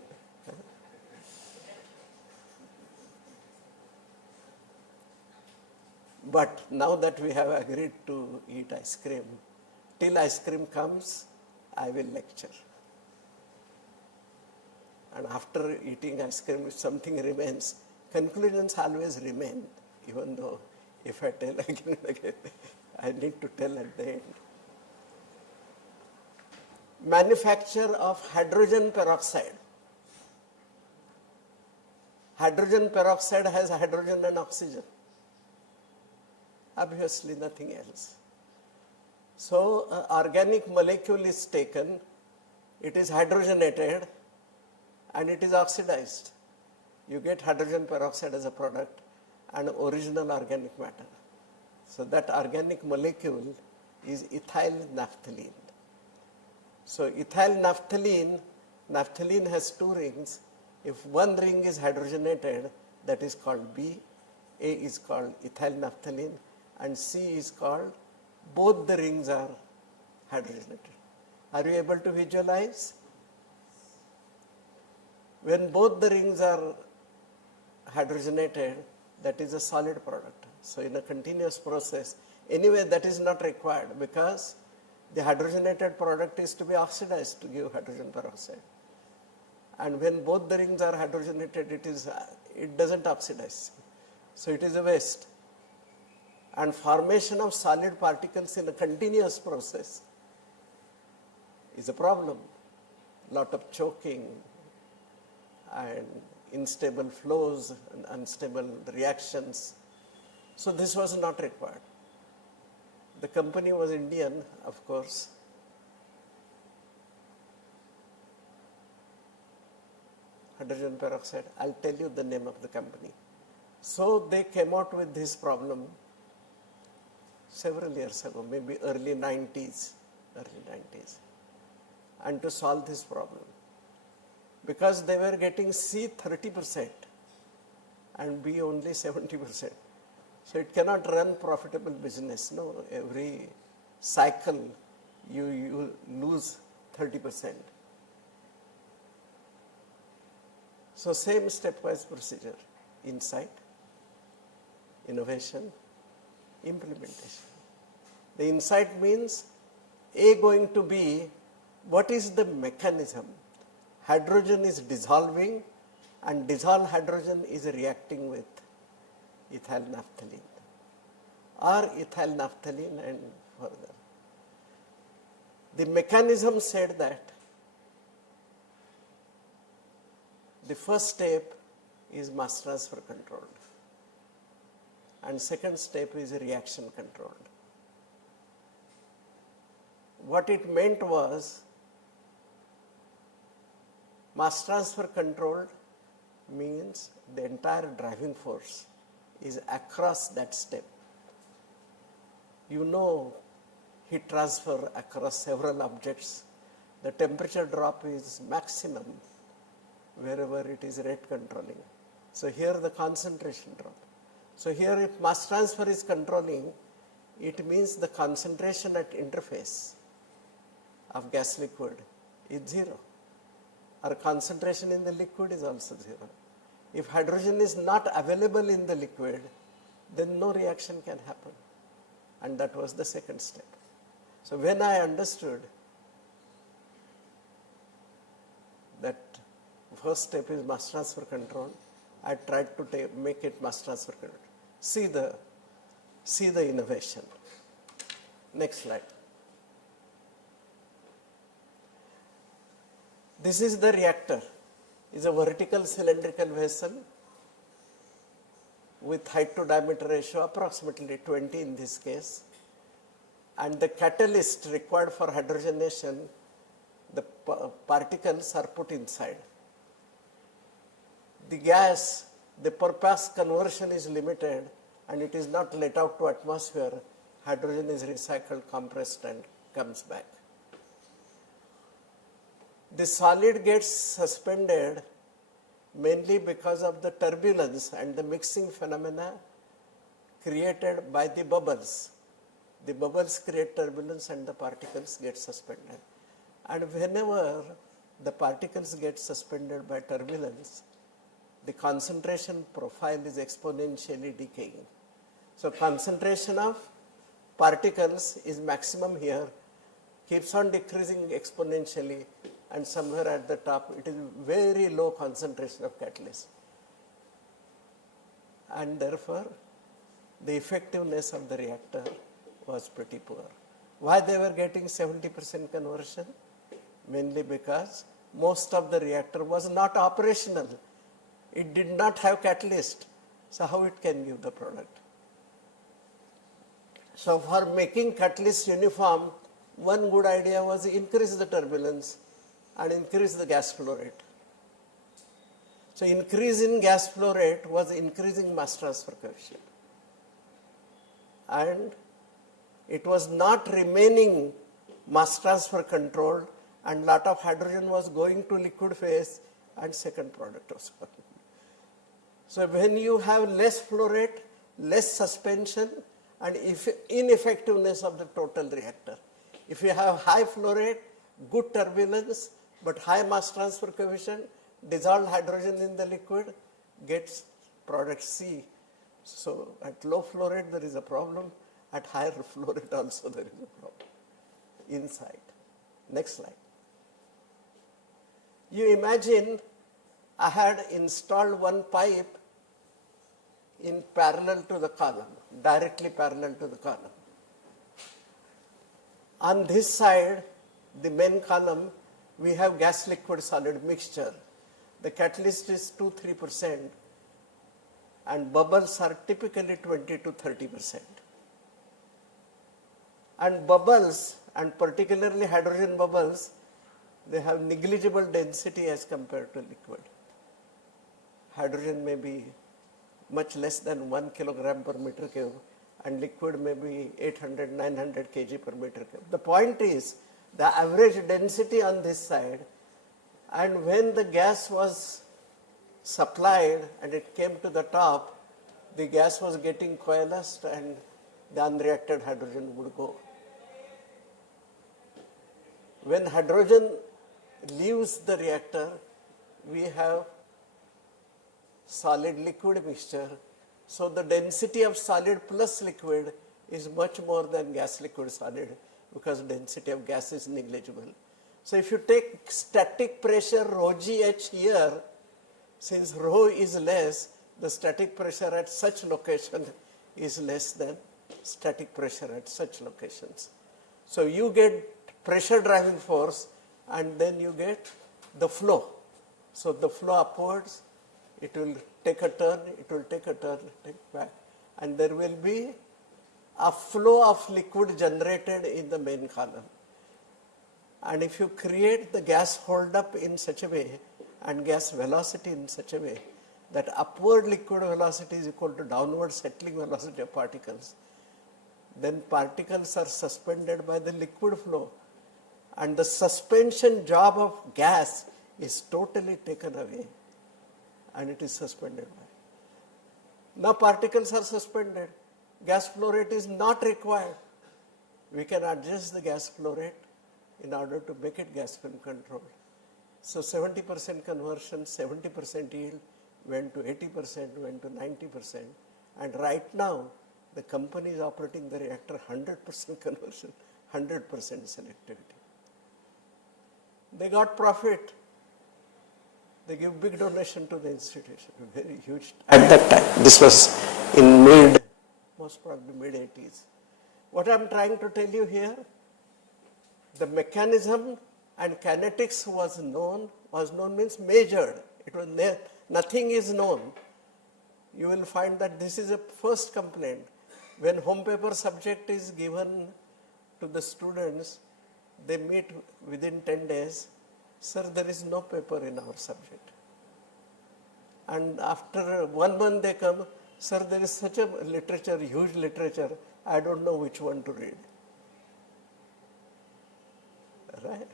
But now that we have agreed to eat ice cream, till ice cream comes, I will lecture. And after eating ice cream, if something remains, conclusions always remain, even though if I tell again and again, I need to tell at the end. Manufacture of hydrogen peroxide. Hydrogen peroxide has hydrogen and oxygen. Obviously nothing else. So organic molecule is taken, it is hydrogenated and it is oxidized. You get hydrogen peroxide as a product and original organic matter. So that organic molecule is ethyl naphthalene. So ethyl naphthalene, naphthalene has 2 rings. If one ring is hydrogenated, that is called B. A is called ethyl naphthalene and C is called, both the rings are hydrogenated. Are you able to visualize? When both the rings are hydrogenated, that is a solid product. So in a continuous process, anyway that is not required because the hydrogenated product is to be oxidized to give hydrogen peroxide. And when both the rings are hydrogenated, it doesn't oxidize. So it is a waste. And formation of solid particles in a continuous process is a problem. lot of choking and unstable flows and unstable reactions. So this was not required. The company was Indian, of course. Hydrogen peroxide, I'll tell you the name of the company. So they came out with this problem several years ago, maybe early 90s. And to solve this problem, because they were getting C 30% and B only 70%. So it cannot run profitable business. No, every cycle you lose 30%. So same stepwise procedure: insight, innovation, implementation. The insight means A going to be, what is the mechanism? Hydrogen is dissolving and dissolved hydrogen is reacting with ethyl naphthalene or ethyl naphthalene and further. The mechanism said that the first step is mass transfer controlled and second step is reaction controlled. What it meant was, mass transfer controlled means the entire driving force is across that step. You know, heat transfer across several objects, the temperature drop is maximum wherever it is rate controlling. So here the concentration drop. So here if mass transfer is controlling, it means the concentration at interface of gas liquid is zero, or concentration in the liquid is also zero. If hydrogen is not available in the liquid, then no reaction can happen. And that was the second step. So when I understood that first step is mass transfer control, I tried to make it mass transfer control. See the innovation. Next slide. This is the reactor. It's a vertical cylindrical vessel with height to diameter ratio approximately 20 in this case. And the catalyst required for hydrogenation, the particles are put inside. The gas, the per pass conversion is limited and it is not let out to atmosphere. Hydrogen is recycled, compressed and comes back. The solid gets suspended mainly because of the turbulence and the mixing phenomena created by the bubbles. The bubbles create turbulence and the particles get suspended. And whenever the particles get suspended by turbulence, the concentration profile is exponentially decaying. So concentration of particles is maximum here, keeps on decreasing exponentially, and somewhere at the top it is very low concentration of catalyst. And therefore, the effectiveness of the reactor was pretty poor. Why they were getting 70% conversion? Mainly because most of the reactor was not operational. It did not have catalyst. So how it can give the product? So for making catalyst uniform, one good idea was increase the turbulence and increase the gas flow rate. So increase in gas flow rate was increasing mass transfer coefficient. And it was not remaining mass transfer controlled and lot of hydrogen was going to liquid phase and second product was coming. So when you have less flow rate, less suspension and ineffectiveness of the total reactor. If you have high flow rate, good turbulence, but high mass transfer coefficient, dissolved hydrogen in the liquid gets product C. So at low flow rate there is a problem, at higher flow rate also there is a problem. Inside. Next slide. You imagine I had installed one pipe in parallel to the column, directly parallel to the column. On this side, the main column, we have gas liquid solid mixture. The catalyst is 2-3% and bubbles are typically 20 to 30%. And bubbles, and particularly hydrogen bubbles, they have negligible density as compared to liquid. Hydrogen may be much less than 1 kilogram per meter cube and liquid may be 800, 900 kg per meter cube. The point is the average density on this side, and when the gas was supplied and it came to the top, the gas was getting coalesced and the unreacted hydrogen would go. When hydrogen leaves the reactor, we have solid liquid mixture. So the density of solid plus liquid is much more than gas liquid solid because density of gas is negligible. So if you take static pressure rho gh here, since rho is less, the static pressure at such location is less than static pressure at such locations. So you get pressure driving force and then you get the flow. So the flow upwards, it will take a turn, take back, and there will be a flow of liquid generated in the main column. And if you create the gas hold up in such a way and gas velocity in such a way that upward liquid velocity is equal to downward settling velocity of particles, then particles are suspended by the liquid flow and the suspension job of gas is totally taken away and it is suspended by. Now particles are suspended, gas flow rate is not required. We can adjust the gas flow rate in order to make it gas film controlled. So 70% conversion, 70% yield went to 80%, went to 90%, and right now the company is operating the reactor 100% conversion, 100% selectivity. They got profit. They give big donation to the institution, very huge. At that time, this was in most probably mid-80s. What I am trying to tell you here, the mechanism and kinetics was known means measured. It was nothing is known. You will find that this is a first complaint. When home paper subject is given to the students, they meet within 10 days. Sir, there is no paper in our subject. And after 1 month they come, sir, there is such a literature, huge literature, I don't know which one to read. Right?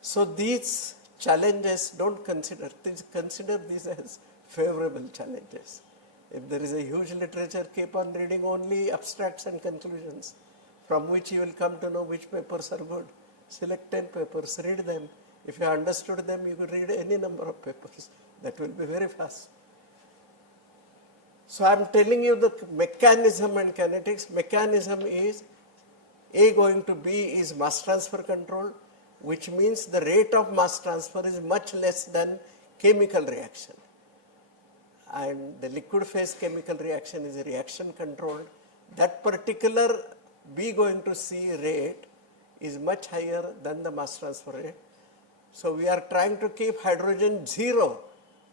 So these challenges, don't consider these as favorable challenges. If there is a huge literature, keep on reading only abstracts and conclusions, from which you will come to know which papers are good. Select 10 papers, read them. If you understood them, you could read any number of papers. That will be very fast. So I am telling you the mechanism and kinetics. Mechanism is A going to B is mass transfer control, which means the rate of mass transfer is much less than chemical reaction. And the liquid phase chemical reaction is a reaction controlled. That particular B going to C rate is much higher than the mass transfer rate. So we are trying to keep hydrogen zero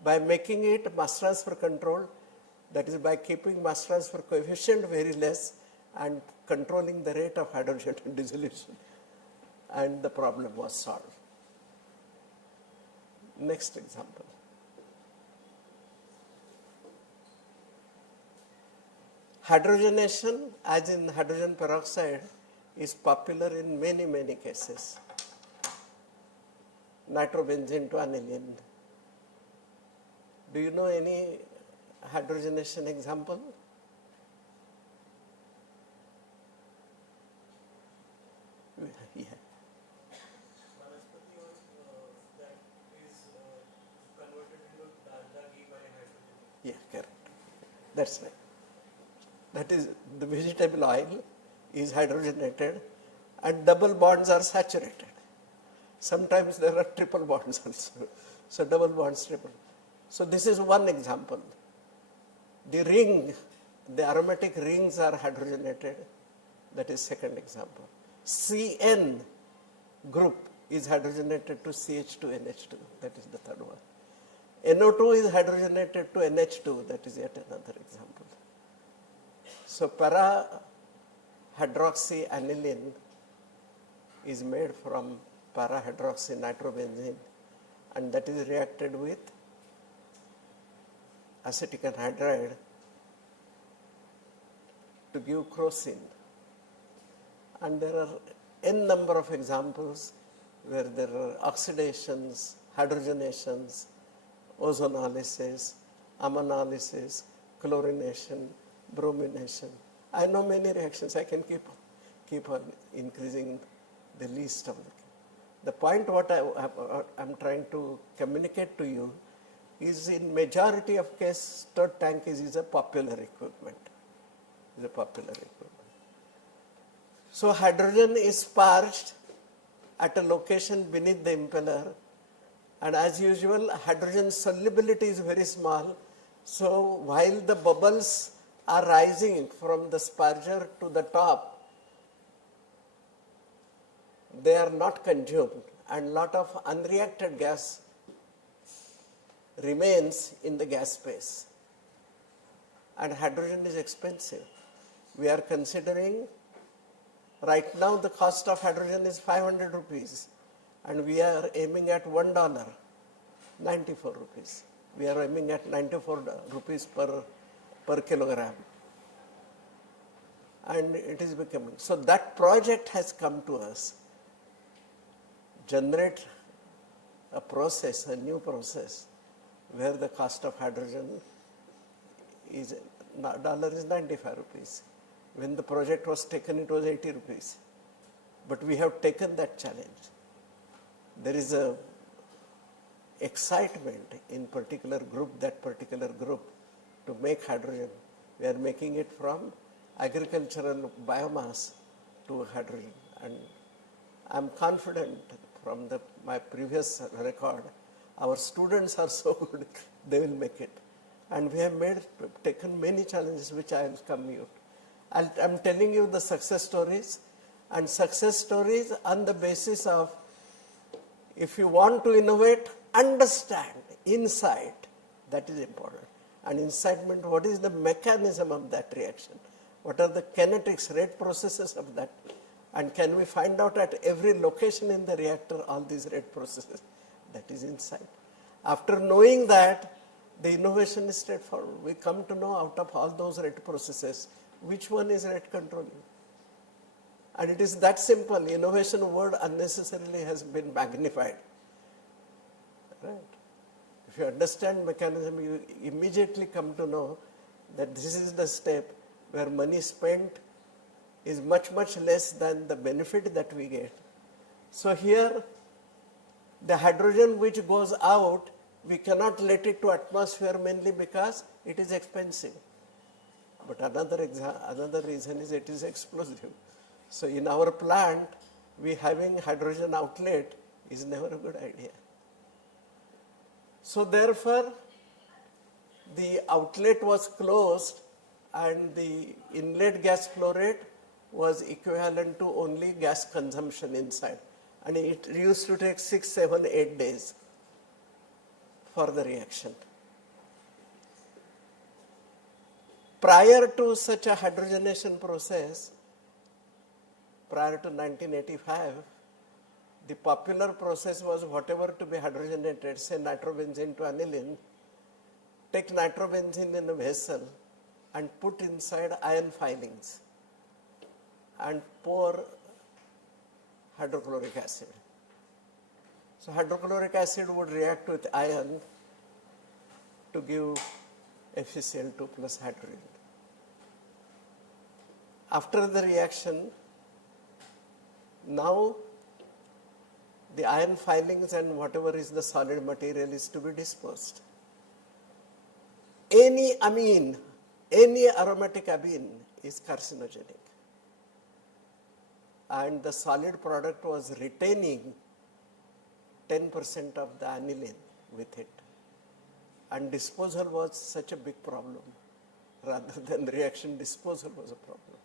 by making it mass transfer controlled, that is by keeping mass transfer coefficient very less and controlling the rate of hydrogen dissolution. And the problem was solved. Next example. Hydrogenation, as in hydrogen peroxide, is popular in many, many cases. Nitrobenzene to aniline. Do you know any hydrogenation example? Yeah. Yeah, correct. That's right. That is, the vegetable oil is hydrogenated and double bonds are saturated. Sometimes there are triple bonds also. So double bonds, triple. So this is one example. The ring, the aromatic rings are hydrogenated. That is second example. CN group is hydrogenated to CH2NH2, that is the third one. NO2 is hydrogenated to NH2, that is yet another example. So para-hydroxyaniline is made from para-hydroxynitrobenzene, and that is reacted with acetic anhydride to give crocin. And there are n number of examples where there are oxidations, hydrogenations, ozonolysis, ammonolysis, chlorination, bromination. I know many reactions. I can keep on increasing the list of them. The point what I'm trying to communicate to you is in majority of case, stirred tank is a popular equipment. Is a popular equipment. So hydrogen is sparged at a location beneath the impeller, and as usual, hydrogen solubility is very small. So while the bubbles are rising from the sparger to the top, they are not consumed, and lot of unreacted gas remains in the gas space. And hydrogen is expensive. We are considering, right now the cost of hydrogen is 500 rupees, and we are aiming at $1, 94 rupees. We are aiming at 94 rupees per kilogram. And it is becoming. So that project has come to us. Generate a process, a new process, where the cost of hydrogen is $95 rupees. When the project was taken, it was 80 rupees. But we have taken that challenge. There is a excitement in particular group, to make hydrogen. We are making it from agricultural biomass to hydrogen. And I'm confident from my previous record, our students are so good, they will make it. And we have taken many challenges which I will come to you. I'm telling you the success stories, and success stories on the basis of, if you want to innovate, understand, insight, that is important. And insight means what is the mechanism of that reaction? What are the kinetics, rate processes of that? And can we find out at every location in the reactor all these rate processes? That is insight. After knowing that, the innovation is straightforward. We come to know out of all those rate processes, which one is rate controlling. And it is that simple. Innovation word unnecessarily has been magnified. Right? If you understand mechanism, you immediately come to know that this is the step where money spent is much, much less than the benefit that we get. So here, the hydrogen which goes out, we cannot let it to atmosphere mainly because it is expensive. But another reason is it is explosive. So in our plant, we having hydrogen outlet is never a good idea. So therefore, the outlet was closed and the inlet gas flow rate was equivalent to only gas consumption inside. And it used to take 6, 7, 8 days for the reaction. Prior to such a hydrogenation process, prior to 1985, the popular process was whatever to be hydrogenated, say nitrobenzene to aniline, take nitrobenzene in a vessel and put inside iron filings and pour hydrochloric acid. So hydrochloric acid would react with iron to give FeCl2 plus hydrogen. After the reaction, now the iron filings and whatever is the solid material is to be disposed. Any amine, any aromatic amine is carcinogenic. And the solid product was retaining 10% of the aniline with it. And disposal was such a big problem. Rather than reaction, disposal was a problem.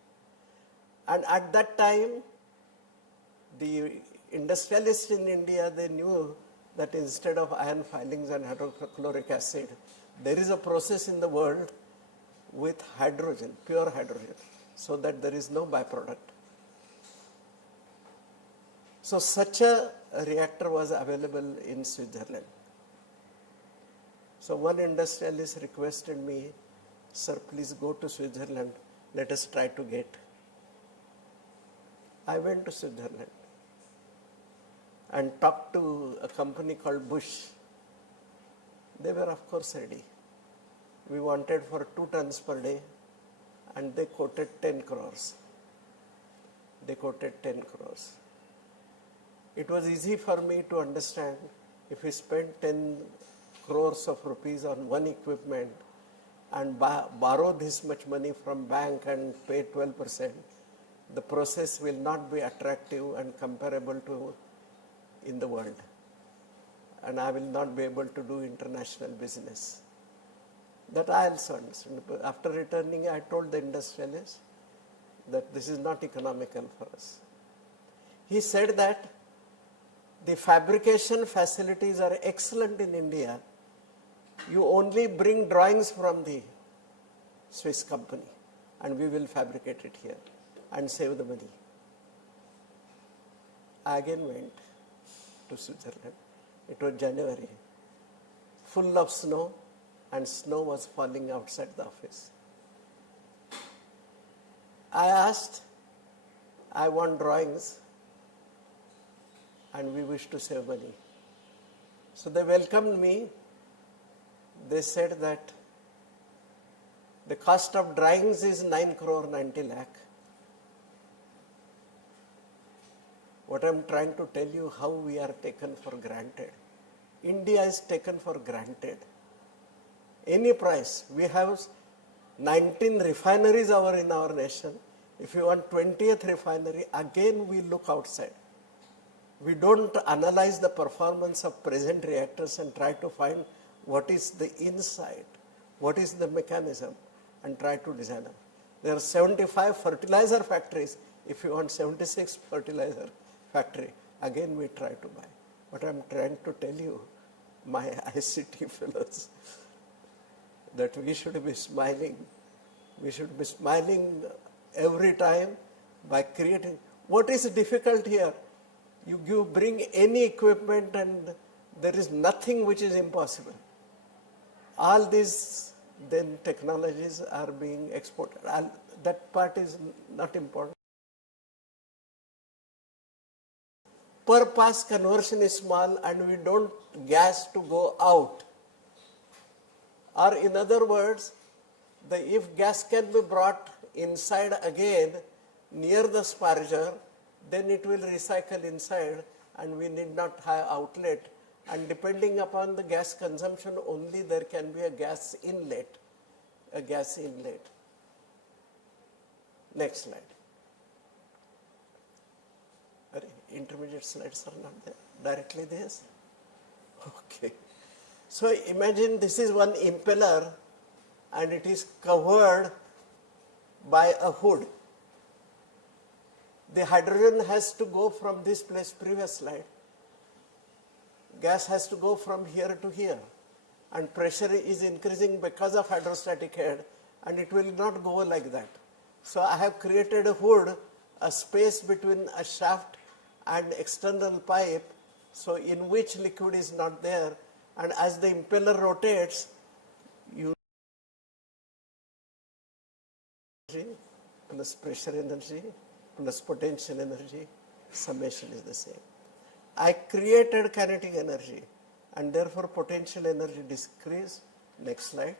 And at that time, the industrialists in India, they knew that instead of iron filings and hydrochloric acid, there is a process in the world with hydrogen, pure hydrogen, so that there is no byproduct. So such a reactor was available in Switzerland. So one industrialist requested me, sir, please go to Switzerland, let us try to get. I went to Switzerland and talked to a company called Bush. They were of course ready. We wanted for 2 tons per day and they quoted 10 crores. They quoted 10 crores. It was easy for me to understand if we spent 10 crores of rupees on one equipment and borrow this much money from bank and pay 12%, the process will not be attractive and comparable to in the world. And I will not be able to do international business. That I also understand. But after returning, I told the industrialist that this is not economical for us. He said that the fabrication facilities are excellent in India. You only bring drawings from the Swiss company and we will fabricate it here and save the money. I again went to Switzerland. It was January, full of snow, and snow was falling outside the office. I asked, I want drawings and we wish to save money. So they welcomed me. They said that the cost of drawings is 9 crore 90 lakh. What I am trying to tell you, how we are taken for granted. India is taken for granted. Any price. We have 19 refineries in our nation. If you want 20th refinery, again we look outside. We don't analyze the performance of present reactors and try to find what is the inside, what is the mechanism, and try to design them. There are 75 fertilizer factories. If you want 76 fertilizer factory, again we try to buy. What I am trying to tell you, my ICT fellows, that we should be smiling. We should be smiling every time by creating. What is difficult here? You bring any equipment and there is nothing which is impossible. All these then technologies are being exported. That part is not important. Per pass conversion is small and we don't gas to go out. Or in other words, if gas can be brought inside again near the sparger, then it will recycle inside and we need not have outlet. And depending upon the gas consumption only, there can be a gas inlet. A gas inlet. Next slide. Intermediate slides are not there. Directly this. Okay. So imagine this is one impeller and it is covered by a hood. The hydrogen has to go from this place, previous slide. Gas has to go from here to here. And pressure is increasing because of hydrostatic head and it will not go like that. So I have created a hood, a space between a shaft and external pipe, so in which liquid is not there, and as the impeller rotates, you plus pressure energy plus potential energy, summation is the same. I created kinetic energy and therefore potential energy decreased. Next slide.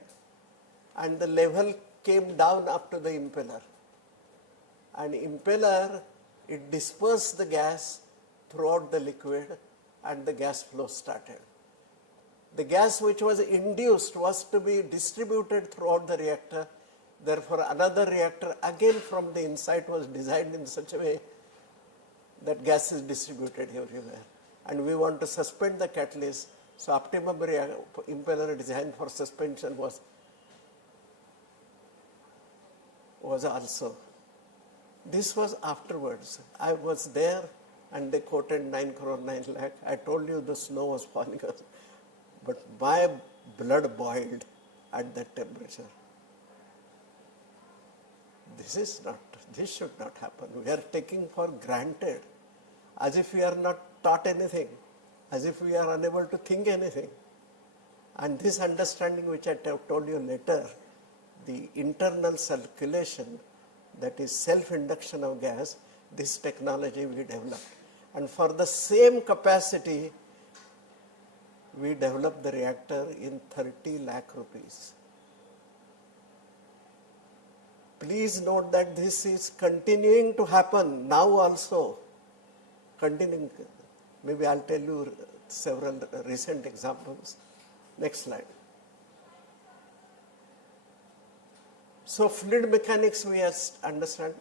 And the level came down up to the impeller. And impeller, it dispersed the gas throughout the liquid and the gas flow started. The gas which was induced was to be distributed throughout the reactor. Therefore, another reactor again from the inside was designed in such a way that gas is distributed everywhere. And we want to suspend the catalyst. So optimum impeller design for suspension was also. This was afterwards. I was there and they quoted 9 crore, 9 lakh. I told you the snow was falling, but my blood boiled at that temperature. This should not happen. We are taking for granted, as if we are not taught anything, as if we are unable to think anything. And this understanding, which I told you later, the internal circulation, that is self-induction of gas, this technology we developed. And for the same capacity, we developed the reactor in 30 lakh rupees. Please note that this is continuing to happen now also. Continuing. Maybe I'll tell you several recent examples. Next slide. So fluid mechanics we understand.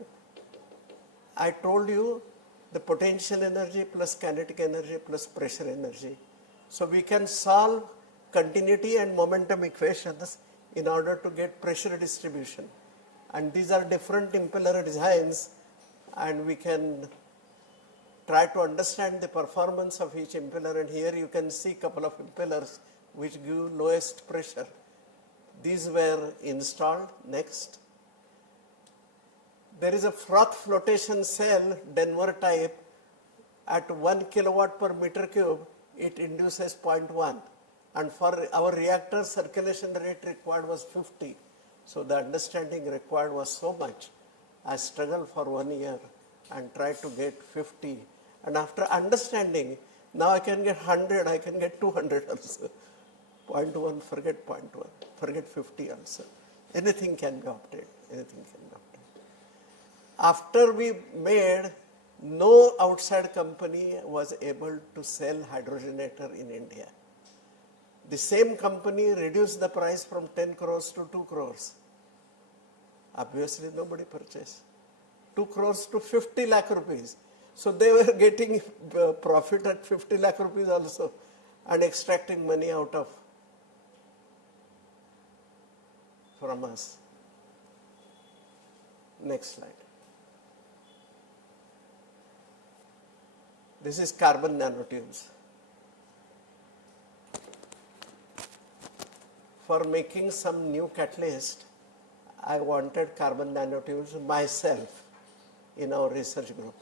I told you the potential energy plus kinetic energy plus pressure energy. So we can solve continuity and momentum equations in order to get pressure distribution. And these are different impeller designs, and we can try to understand the performance of each impeller. And here you can see a couple of impellers which give lowest pressure. These were installed. Next. There is a froth flotation cell, Denver type, at 1 kilowatt per meter cube, it induces 0.1. And for our reactor, circulation rate required was 50. So the understanding required was so much. I struggled for 1 year and tried to get 50. And after understanding, now I can get 100, I can get 200 also. 0.1, forget 0.1, forget 50 also. Anything can be obtained, anything can be obtained. After we made, no outside company was able to sell hydrogenator in India. The same company reduced the price from 10 crores to 2 crores. Obviously nobody purchased. 2 crores to 50 lakh rupees. So they were getting profit at 50 lakh rupees also and extracting money out of from us. Next slide. This is carbon nanotubes. For making some new catalyst, I wanted carbon nanotubes myself in our research group.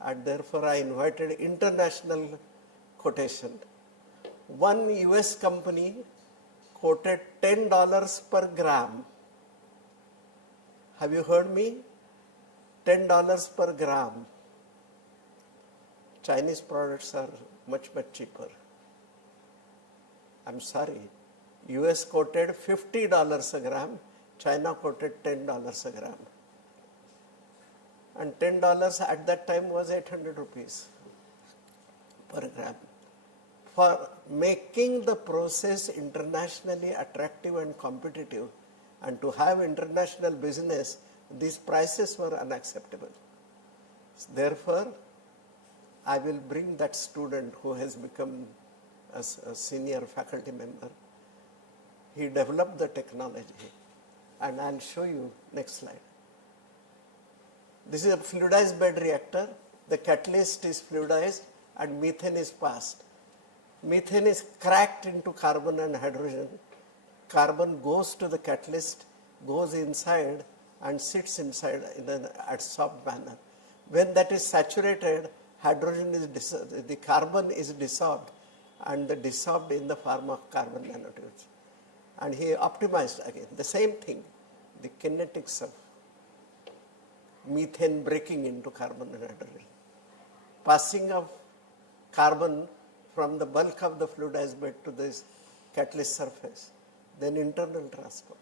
And therefore I invited international quotation. One US company quoted $10 per gram. Have you heard me? $10 per gram. Chinese products are much, much cheaper. I'm sorry. US quoted $50 a gram, China quoted $10 a gram. And $10 at that time was 800 rupees per gram. For making the process internationally attractive and competitive and to have international business, these prices were unacceptable. Therefore, I will bring that student who has become a senior faculty member. He developed the technology, and I'll show you next slide. This is a fluidized bed reactor. The catalyst is fluidized and methane is passed. Methane is cracked into carbon and hydrogen. Carbon goes to the catalyst, goes inside and sits inside in an adsorbed manner. When that is saturated, hydrogen is the carbon is dissolved and dissolved in the form of carbon nanotubes. And he optimized again the same thing, the kinetics of methane breaking into carbon and hydrogen. Passing of carbon from the bulk of the fluidized bed to this catalyst surface, then internal transport,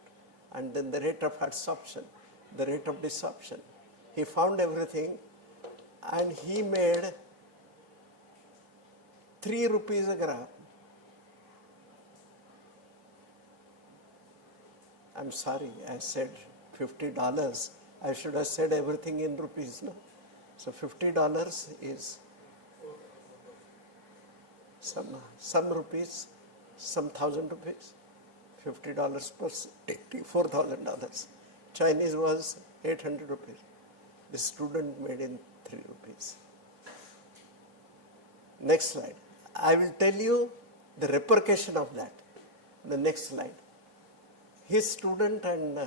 and then the rate of adsorption, the rate of desorption. He found everything, and he made 3 rupees a gram. I'm sorry, I said $50. I should have said everything in rupees, no? So $50 is some rupees, some 1,000 rupees. $50 plus $84,000. Chinese was 800 rupees. The student made in 3 rupees. Next slide. I will tell you the repercussion of that. The next slide. His student and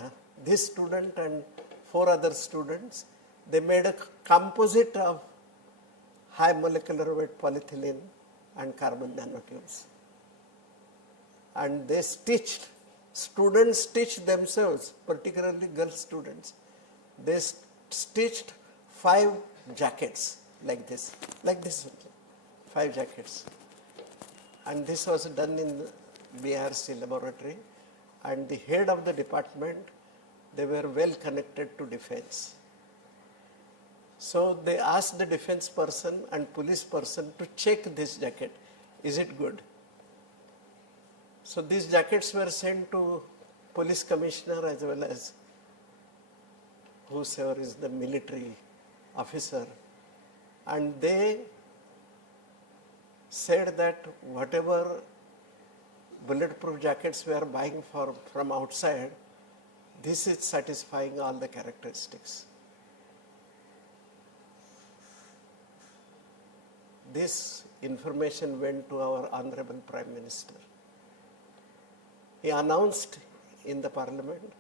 this student and 4 other students, they made a composite of high molecular weight polyethylene and carbon nanotubes. And they stitched, students stitched themselves, particularly girl students. They stitched 5 jackets like this, 5 jackets. And this was done in BRC laboratory. And the head of the department, they were well connected to defense. So they asked the defense person and police person to check this jacket. Is it good? So these jackets were sent to police commissioner as well as whosoever is the military officer. And they said that whatever bulletproof jackets we are buying from outside, this is satisfying all the characteristics. This information went to our Honorable Prime Minister. He announced in the Parliament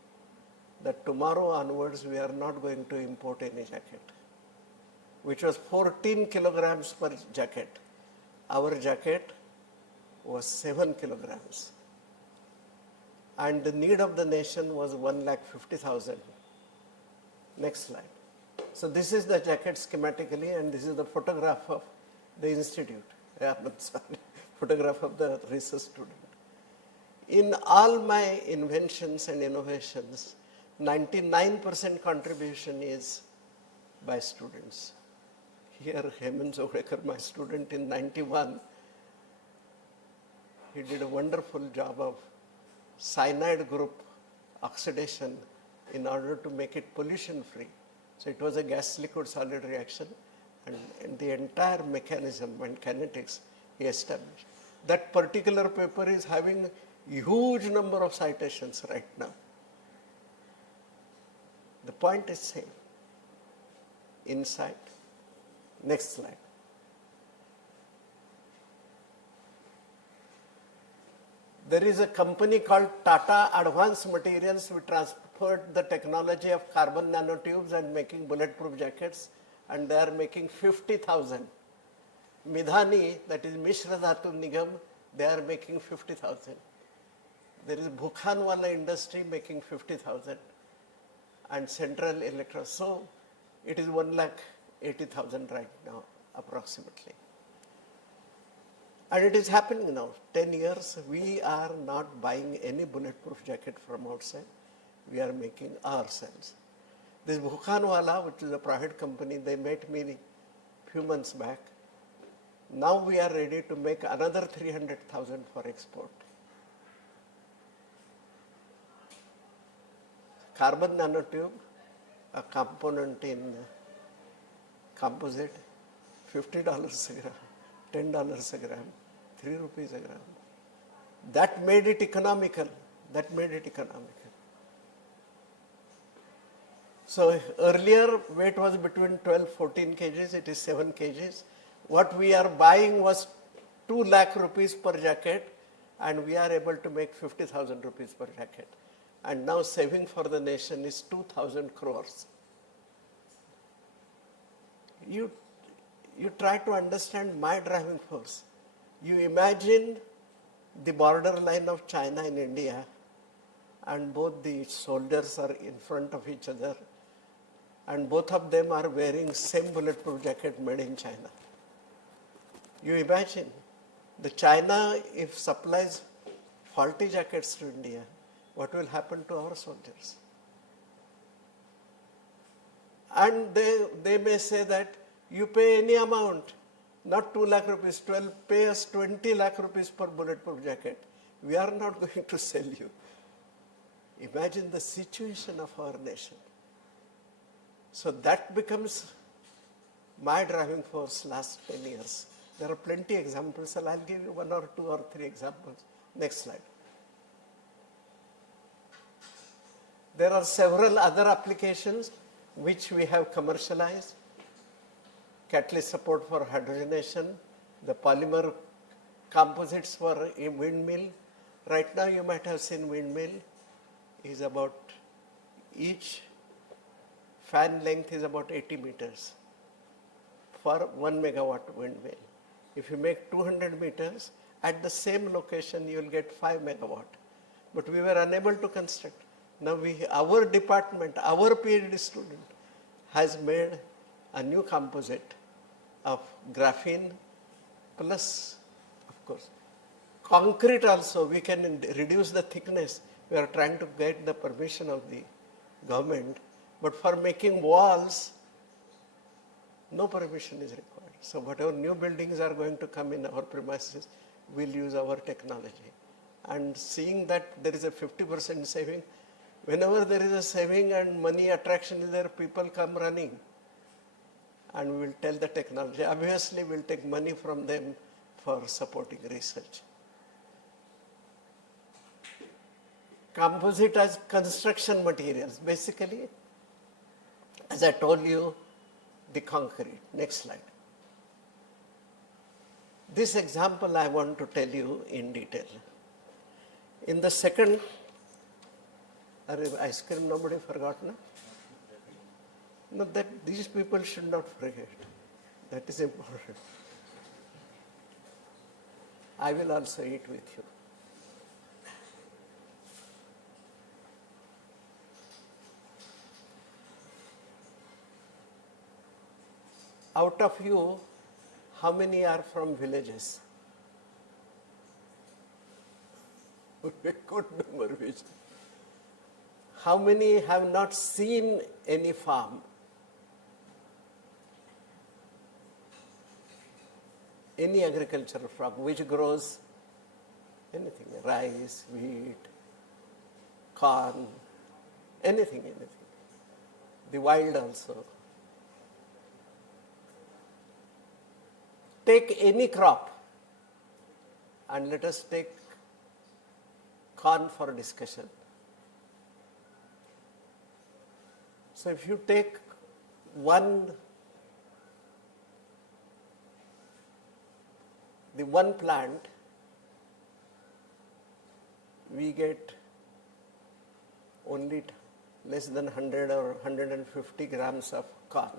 that tomorrow onwards we are not going to import any jacket, which was 14 kilograms per jacket. Our jacket was 7 kilograms. And the need of the nation was 1,50,000. Next slide. So this is the jacket schematically, and this is the photograph of the institute. Photograph of the research student. In all my inventions and innovations, 99% contribution is by students. Here, Hemant Jogdekar, my student in 91, he did a wonderful job of cyanide group oxidation in order to make it pollution free. So it was a gas liquid solid reaction, and the entire mechanism and kinetics he established. That particular paper is having huge number of citations right now. The point is same. Insight. Next slide. There is a company called Tata Advanced Materials. We transferred the technology of carbon nanotubes and making bulletproof jackets, and they are making 50,000. Midhani, that is Mishra Dhatu Nigam, they are making 50,000. There is Bhukhanwala industry making 50,000, and Central Electro. So it is 1,80,000 right now, approximately. And it is happening now. 10 years, we are not buying any bulletproof jacket from outside. We are making ourselves. This Bhukhanwala, which is a private company, they met me a few months back. Now we are ready to make another 300,000 for export. Carbon nanotube, a component in composite, $50 a gram, $10 a gram, 3 rupees a gram. That made it economical. So earlier weight was between 12-14 kgs, it is 7 kgs. What we are buying was 2 lakh rupees per jacket, and we are able to make 50,000 rupees per jacket. And now saving for the nation is 2,000 crores. You try to understand my driving force. You imagine the borderline of China and India, and both the soldiers are in front of each other, and both of them are wearing same bulletproof jacket made in China. You imagine the China, if supplies faulty jackets to India, what will happen to our soldiers? And they may say that you pay any amount, not 2 lakh rupees, pay us 20 lakh rupees per bulletproof jacket. We are not going to sell you. Imagine the situation of our nation. So that becomes my driving force last 10 years. There are plenty examples, and I'll give you 1 or 2 or 3 examples. Next slide. There are several other applications which we have commercialized. Catalyst support for hydrogenation, The polymer composites for a windmill, right now you might have seen windmill is about, each fan length is about 80 meters for 1 megawatt windmill. If you make 200 meters, at the same location you will get 5 megawatt. But we were unable to construct. Now our department, our PhD student has made a new composite of graphene plus, of course, concrete also. We can reduce the thickness. We are trying to get the permission of the government. But for making walls, no permission is required. So whatever new buildings are going to come in our premises, we'll use our technology. And seeing that there is a 50% saving, whenever there is a saving and money attraction is there, people come running. And we will tell the technology. Obviously, we'll take money from them for supporting research. Composite as construction materials. Basically, as I told you, the concrete. Next slide. This example I want to tell you in detail. In the second, ice cream nobody forgot, no? No, that these people should not forget. That is important. I will also eat with you. Out of you, how many are from villages? A good number. How many have not seen any farm? Any agricultural farm which grows anything, rice, wheat, corn, anything. The wild also. Take any crop and let us take corn for discussion. So if you take the one plant, we get only less than 100 or 150 grams of corn.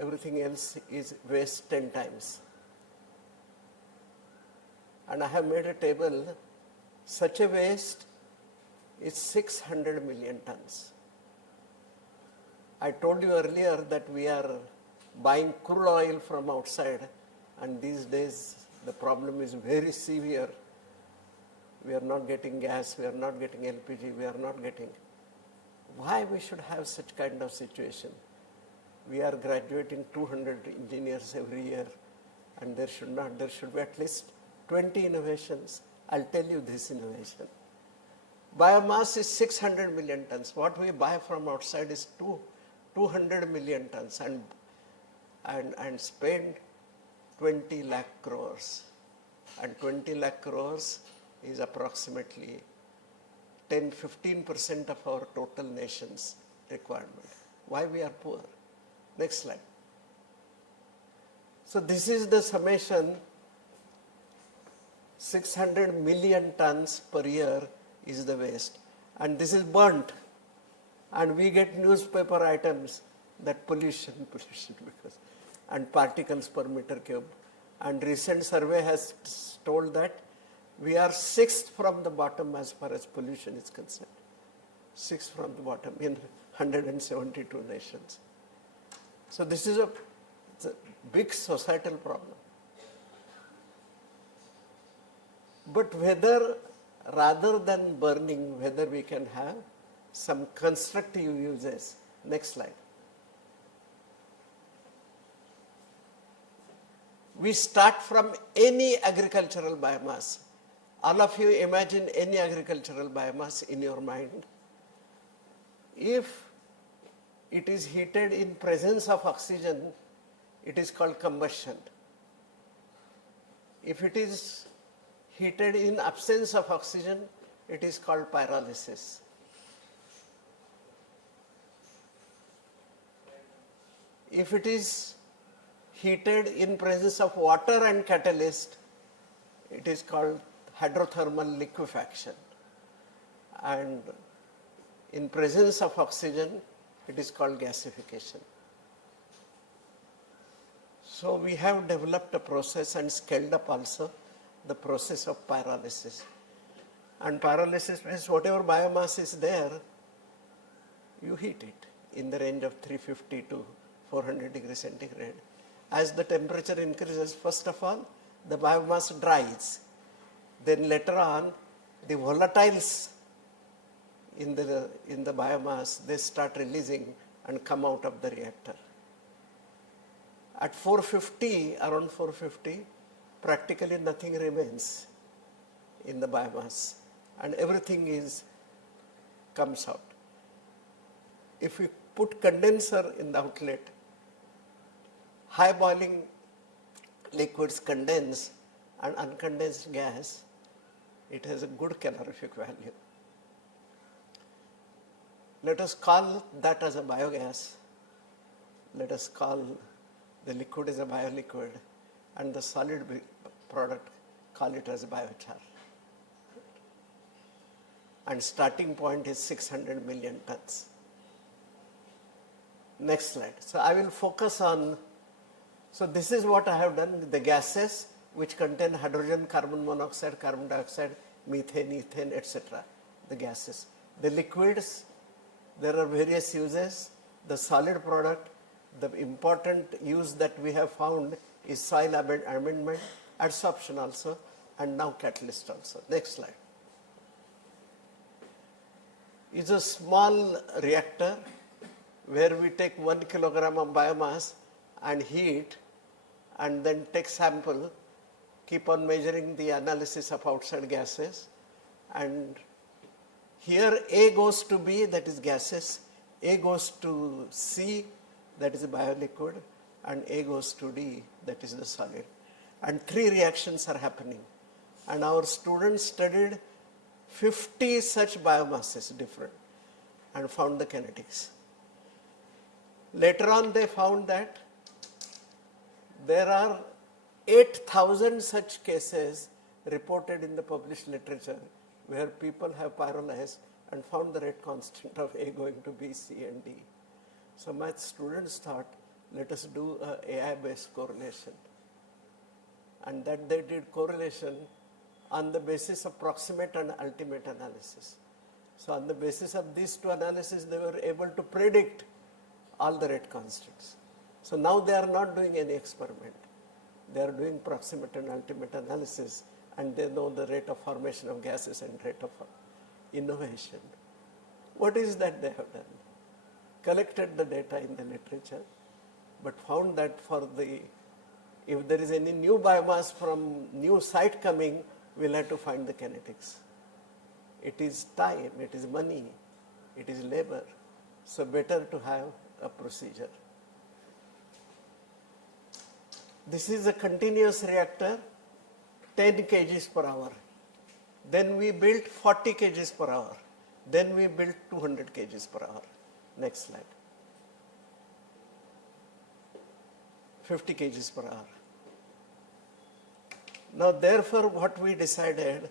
Everything else is waste 10 times. And I have made a table, such a waste is 600 million tons. I told you earlier that we are buying crude oil from outside, and these days the problem is very severe. We are not getting gas, we are not getting LPG, we are not getting. Why we should have such kind of situation? We are graduating 200 engineers every year, and there should be at least 20 innovations. I'll tell you this innovation. Biomass is 600 million tons. What we buy from outside is 200 million tons and spend 20 lakh crores. And 20 lakh crores is approximately 10-15% of our total nation's requirement. Why we are poor? Next slide. So this is the summation. 600 million tons per year is the waste. And this is burnt. And we get newspaper items that pollution, because, and particles per meter cube. And recent survey has told that we are 6th from the bottom as far as pollution is concerned. 6th from the bottom in 172 nations. So this is a big societal problem. But whether, rather than burning, whether we can have some constructive uses. Next slide. We start from any agricultural biomass. All of you imagine any agricultural biomass in your mind. If it is heated in presence of oxygen, it is called combustion. If it is heated in absence of oxygen, it is called pyrolysis. If it is heated in presence of water and catalyst, it is called hydrothermal liquefaction. And in presence of oxygen, it is called gasification. So we have developed a process and scaled up also the process of pyrolysis. And pyrolysis means whatever biomass is there, you heat it in the range of 350 to 400 degrees centigrade. As the temperature increases, first of all, the biomass dries. Then later on, the volatiles in the biomass, they start releasing and come out of the reactor. At 450, around 450, practically nothing remains in the biomass and everything comes out. If we put condenser in the outlet, high boiling liquids condense and uncondensed gas, it has a good calorific value. Let us call that as a biogas. Let us call the liquid as a bioliquid and the solid product, call it as a biochar. And starting point is 600 million tons. Next slide. So I will focus on, so this is what I have done, the gases which contain hydrogen, carbon monoxide, carbon dioxide, methane, ethane, etc. The gases. The liquids, there are various uses. The solid product, the important use that we have found is soil amendment, adsorption also, and now catalyst also. Next slide. Is a small reactor where we take 1 kilogram of biomass and heat and then take sample, keep on measuring the analysis of outside gases, and here A goes to B, that is gases, A goes to C, that is a bioliquid, and A goes to D, that is the solid. And 3 reactions are happening. And our students studied 50 such biomasses different and found the kinetics. Later on they found that there are 8,000 such cases reported in the published literature where people have pyrolyzed and found the rate constant of A going to B, C and D. So my students thought, let us do a AI-based correlation. And that they did correlation on the basis of proximate and ultimate analysis. So on the basis of these 2 analyses, they were able to predict all the rate constants. So now they are not doing any experiment. They are doing proximate and ultimate analysis, and they know the rate of formation of gases and rate of innovation. What is that they have done? Collected the data in the literature, but found that if there is any new biomass from new site coming, we'll have to find the kinetics. It is time, it is money, it is labor. So better to have a procedure. This is a continuous reactor, 10 kgs per hour. Then we built 40 kgs per hour. Then we built 200 kgs per hour. Next slide. 50 kgs per hour. Now therefore what we decided,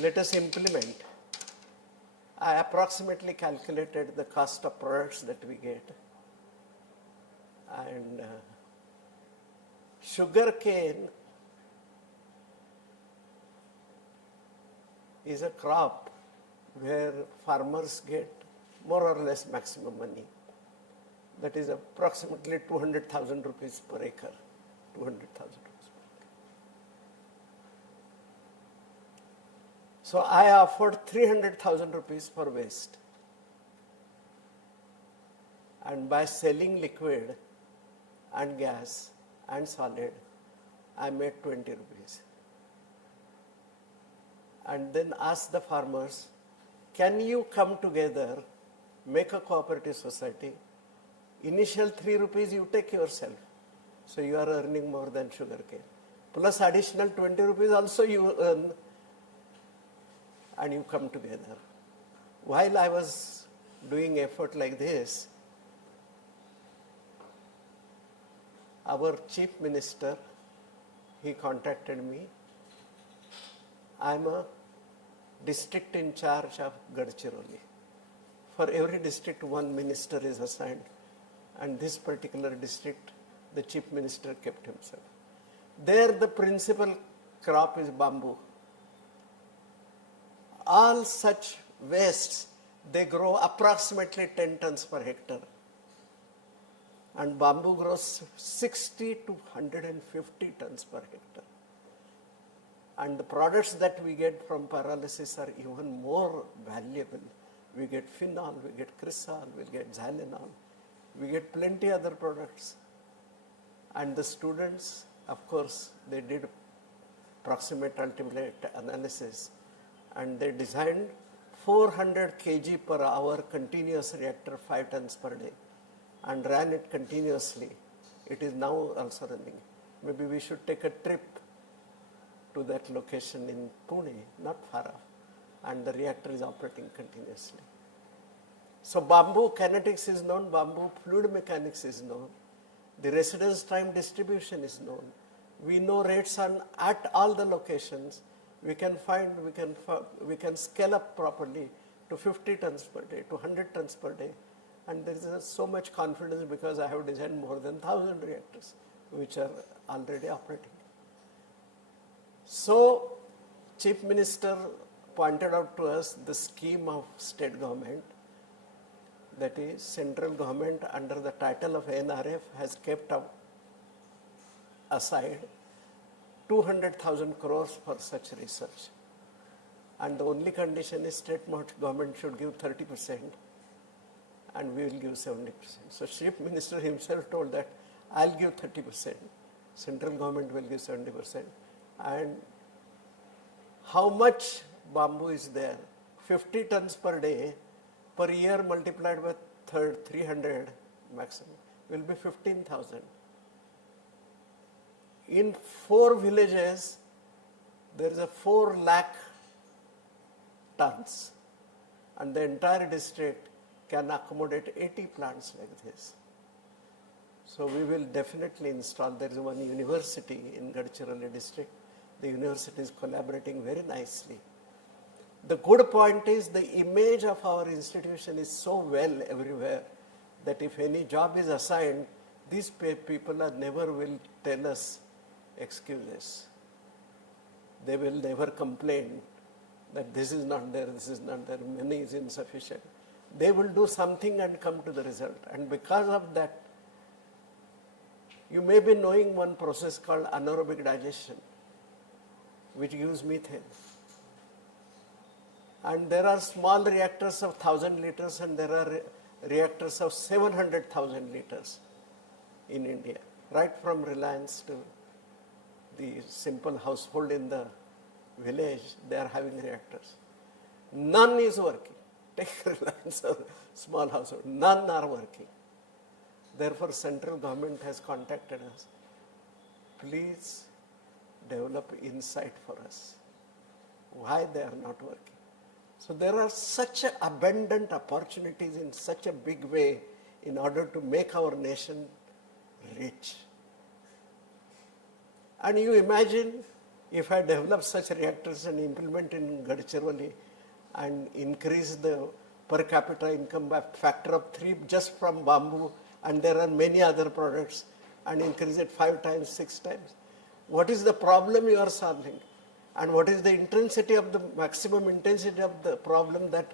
let us implement. I approximately calculated the cost of products that we get. And sugar cane is a crop where farmers get more or less maximum money. That is approximately 200,000 rupees per acre. 200,000 rupees per acre. So I offered 300,000 rupees for waste. And by selling liquid and gas and solid, I made 20 rupees. And then asked the farmers, can you come together, make a cooperative society? Initial 3 rupees you take yourself. So you are earning more than sugarcane. Plus additional 20 rupees also you earn, and you come together. While I was doing effort like this, our chief minister, he contacted me. I am a district in charge of Gadchiroli. For every district, one minister is assigned, and this particular district, the chief minister kept himself. There, the principal crop is bamboo. All such wastes, they grow approximately 10 tons per hectare. And bamboo grows 60 to 150 tons per hectare. And the products that we get from pyrolysis are even more valuable. We get phenol, we get chrysal, we get xylenol, we get plenty other products. And the students, of course, they did proximate ultimate analysis, and they designed 400 kg per hour continuous reactor, 5 tons per day, and ran it continuously. It is now also running. Maybe we should take a trip to that location in Pune, not far off, and the reactor is operating continuously. So bamboo kinetics is known, bamboo fluid mechanics is known, the residence time distribution is known. We know rates at all the locations. We can scale up properly to 50 tons per day, to 100 tons per day. And there is so much confidence because I have designed more than 1,000 reactors which are already operating. So, Chief Minister pointed out to us the scheme of state government, that is, central government under the title of NRF has kept aside 200,000 crores for such research. And the only condition is state government should give 30% and we will give 70%. So Chief Minister himself told that I'll give 30%, central government will give 70%. And how much bamboo is there? 50 tons per day, per year multiplied by 300 maximum will be 15,000. In 4 villages, there is a 4 lakh tons, and the entire district can accommodate 80 plants like this. So we will definitely install. There is one university in Gadchiroli district. The university is collaborating very nicely. The good point is the image of our institution is so well everywhere that if any job is assigned, these people never will tell us excuses. They will never complain that this is not there, money is insufficient. They will do something and come to the result. And because of that, you may be knowing one process called anaerobic digestion, which gives methane. And there are small reactors of 1,000 liters and there are reactors of 700,000 liters in India, right from Reliance to the simple household in the village, they are having reactors. None is working. Take Reliance or small household, none are working. Therefore, central government has contacted us. Please develop insight for us. Why they are not working? So there are such abundant opportunities in such a big way in order to make our nation rich. And you imagine if I develop such reactors and implement in Gadchiroli and increase the per capita income by factor of 3 just from bamboo, and there are many other products, and increase it 5 times, 6 times. What is the problem you are solving? And what is the intensity of the maximum intensity of the problem that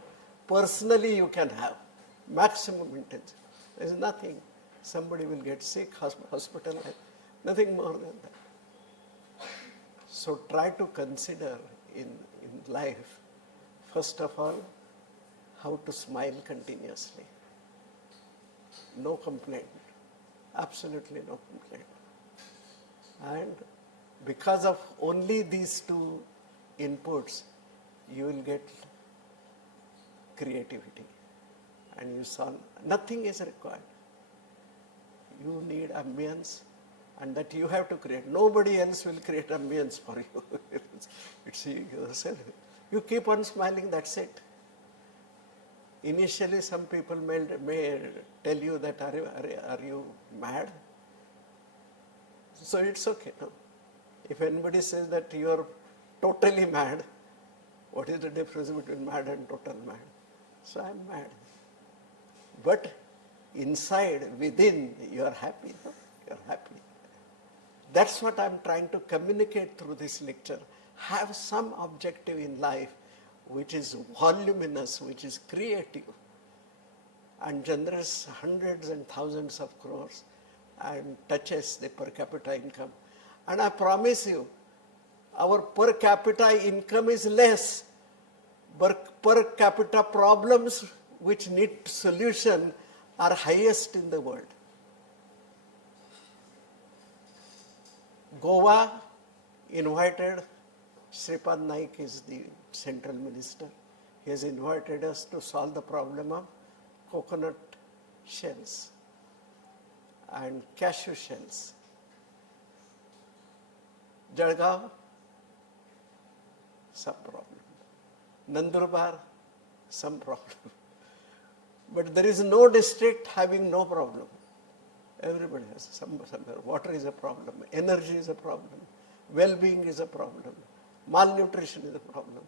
personally you can have? Maximum intensity. There is nothing. Somebody will get sick, hospitalized, nothing more than that. So try to consider in life, first of all, how to smile continuously. No complaint. Absolutely no complaint. And because of only these 2 inputs, you will get creativity and you solve. Nothing is required. You need ambience, and that you have to create. Nobody else will create ambience for you. It's yourself. You keep on smiling, that's it. Initially, some people may tell you that, are you mad? So it's okay. No? If anybody says that you are totally mad, what is the difference between mad and total mad? So I'm mad. But inside, within, you are happy. No? You are happy. That's what I'm trying to communicate through this lecture. Have some objective in life which is voluminous, which is creative, and generates hundreds and thousands of crores and touches the per capita income. And I promise you, our per capita income is less, but per capita problems which need solution are highest in the world. Goa invited, Sripad Naik is the central minister. He has invited us to solve the problem of coconut shells and cashew shells. Jalgaon, some problem. Nandurbar, some problem. But there is no district having no problem. Everybody has somewhere. Water is a problem, energy is a problem, well-being is a problem, malnutrition is a problem.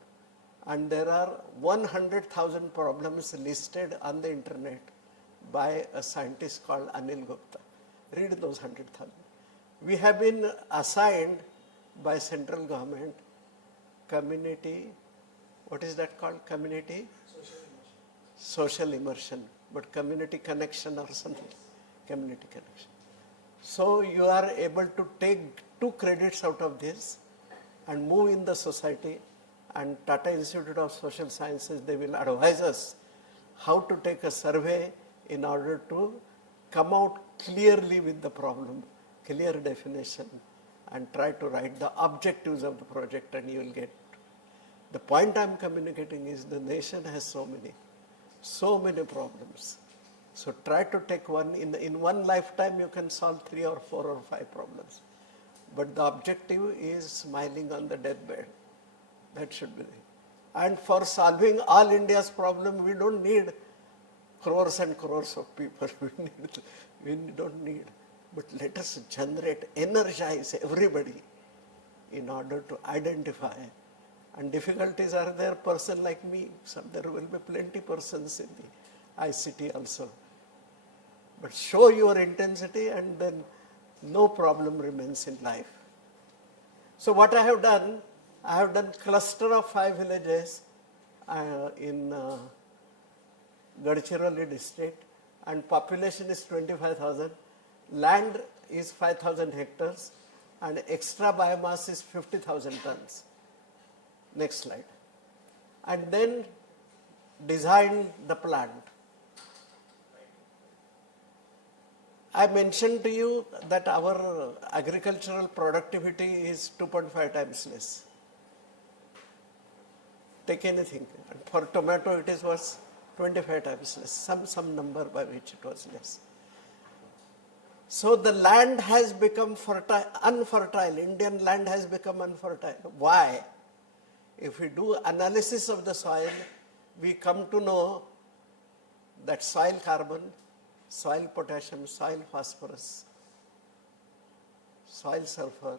And there are 100,000 problems listed on the internet by a scientist called Anil Gupta. Read those 100,000. We have been assigned by central government community, what is that called? Community? Social immersion, but community connection or something. Community connection. So you are able to take 2 credits out of this and move in the society, and Tata Institute of Social Sciences, they will advise us how to take a survey in order to come out clearly with the problem, clear definition, and try to write the objectives of the project, and you will get. The point I am communicating is the nation has so many problems. So try to take one, in one lifetime you can solve 3 or 4 or 5 problems. But the objective is smiling on the deathbed. That should be. And for solving all India's problem, we don't need crores and crores of people. We don't need. But let us generate, energize everybody in order to identify. And difficulties are there, person like me. There will be plenty persons in the ICT also. But show your intensity and then no problem remains in life. So what I have done cluster of 5 villages in Gadchiroli district, and population is 25,000. Land is 5,000 hectares and extra biomass is 50,000 tons. Next slide. And then design the plant. I mentioned to you that our agricultural productivity is 2.5 times less. Take anything. And for tomato it was 25 times less, some number by which it was less. So the land has become unfertile. Indian land has become unfertile. Why? If we do analysis of the soil, we come to know that soil carbon, soil potassium, soil phosphorus, soil sulfur,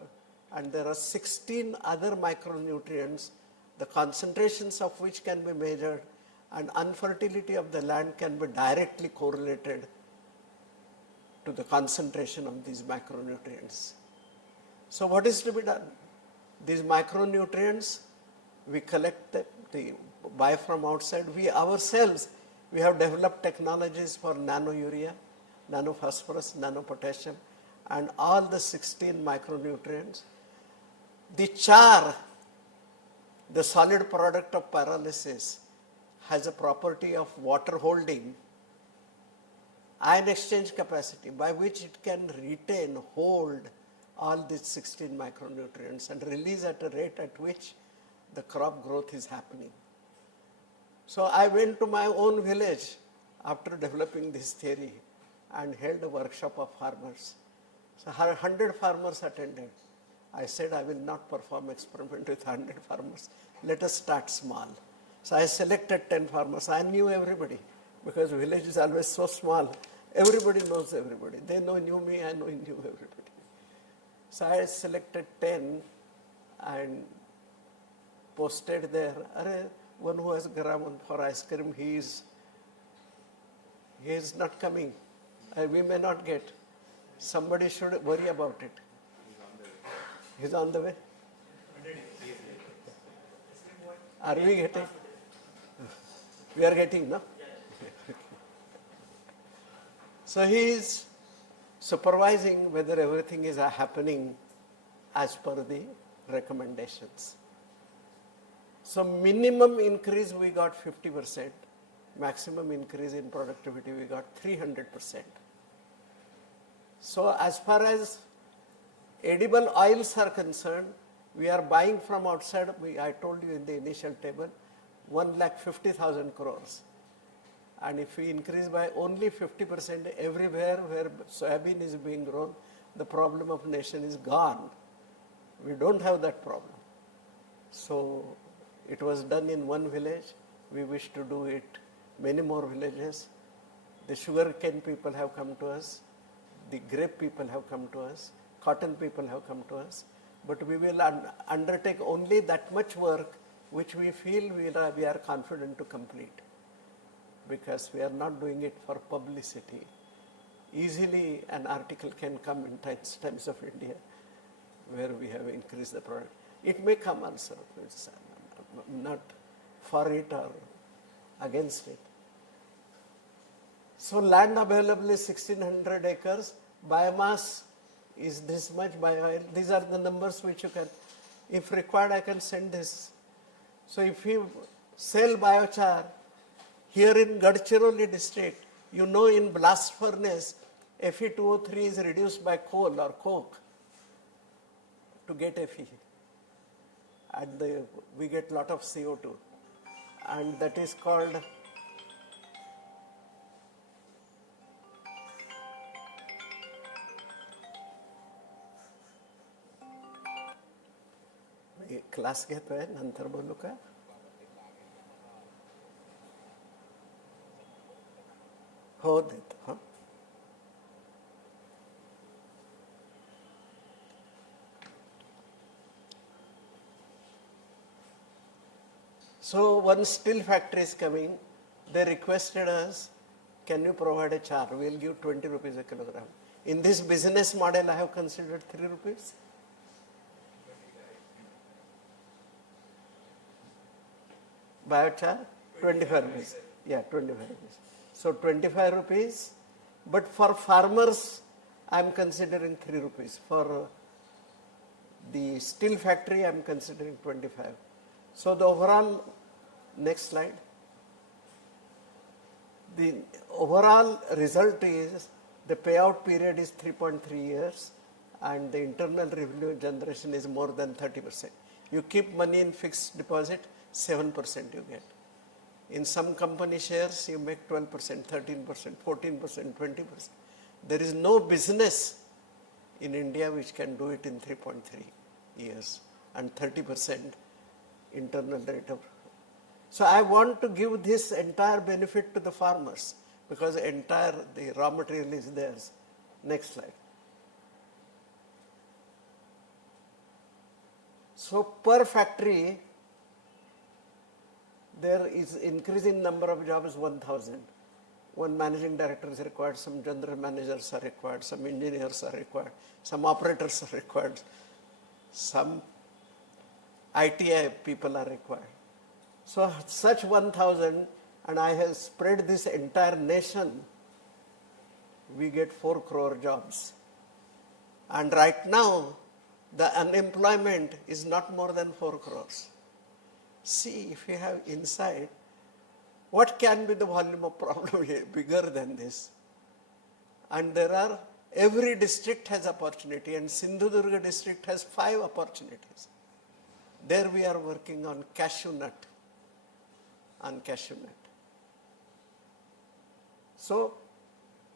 and there are 16 other micronutrients, the concentrations of which can be measured, and unfertility of the land can be directly correlated to the concentration of these macronutrients. So what is to be done? These macronutrients, we collect them, buy from outside. We ourselves, we have developed technologies for nano-urea, nano-phosphorus, nano-potassium, and all the 16 micronutrients. The char, the solid product of pyrolysis, has a property of water holding, ion exchange capacity, by which it can retain, hold all these 16 micronutrients and release at a rate at which the crop growth is happening. So I went to my own village after developing this theory and held a workshop of farmers. So 100 farmers attended. I said, I will not perform experiment with 100 farmers. Let us start small. So I selected 10 farmers. I knew everybody because village is always so small. Everybody knows everybody. They knew me, I knew everybody. So I selected 10 and posted there. One who has Gramon for ice cream, he is not coming. We may not get. Somebody should worry about it. He's on the way. Are we getting? We are getting, no? So he is supervising whether everything is happening as per the recommendations. So minimum increase we got 50%, maximum increase in productivity we got 300%. So as far as edible oils are concerned, we are buying from outside, I told you in the initial table, 1,50,000 crores. And if we increase by only 50% everywhere where soybean is being grown, the problem of nation is gone. We don't have that problem. So it was done in one village. We wish to do it many more villages. The sugarcane people have come to us. The grape people have come to us. Cotton people have come to us. But we will undertake only that much work which we feel we are confident to complete, because we are not doing it for publicity. Easily an article can come in Times of India where we have increased the product. It may come also. It's not for it or against it. So land available is 1,600 acres. Biomass is this much bio. These are the numbers which you can, if required, I can send this. So if you sell biochar here in Gadchiroli district, you know in blast furnace, Fe2O3 is reduced by coal or coke to get Fe. And we get lot of CO2. And that is called class घेतोय नंतर बोलू का हो देतो हां So one steel factory is coming. They requested us, can you provide a char? We'll give 20 rupees a kilogram. In this business model, I have considered 3 rupees. Biochar, 25 rupees. Yeah, 25 rupees. So 25 rupees. But for farmers, I am considering 3 rupees. For the steel factory, I am considering 25. So the overall, next slide. The overall result is the payout period is 3.3 years and the internal revenue generation is more than 30%. You keep money in fixed deposit, 7% you get. In some company shares, you make 12%, 13%, 14%, 20%. There is no business in India which can do it in 3.3 years and 30% internal rate of. So I want to give this entire benefit to the farmers because the raw material is theirs. Next slide. So per factory, there is increase in number of jobs 1,000. One managing director is required, some general managers are required, some engineers are required, some operators are required, some ITI people are required. So such 1,000, and I have spread this entire nation, we get 4 crore jobs. And right now, the unemployment is not more than 4 crores. See, if you have insight, what can be the volume of problem bigger than this? And every district has opportunity, and Sindhudurga district has 5 opportunities. There we are working on cashew nut. So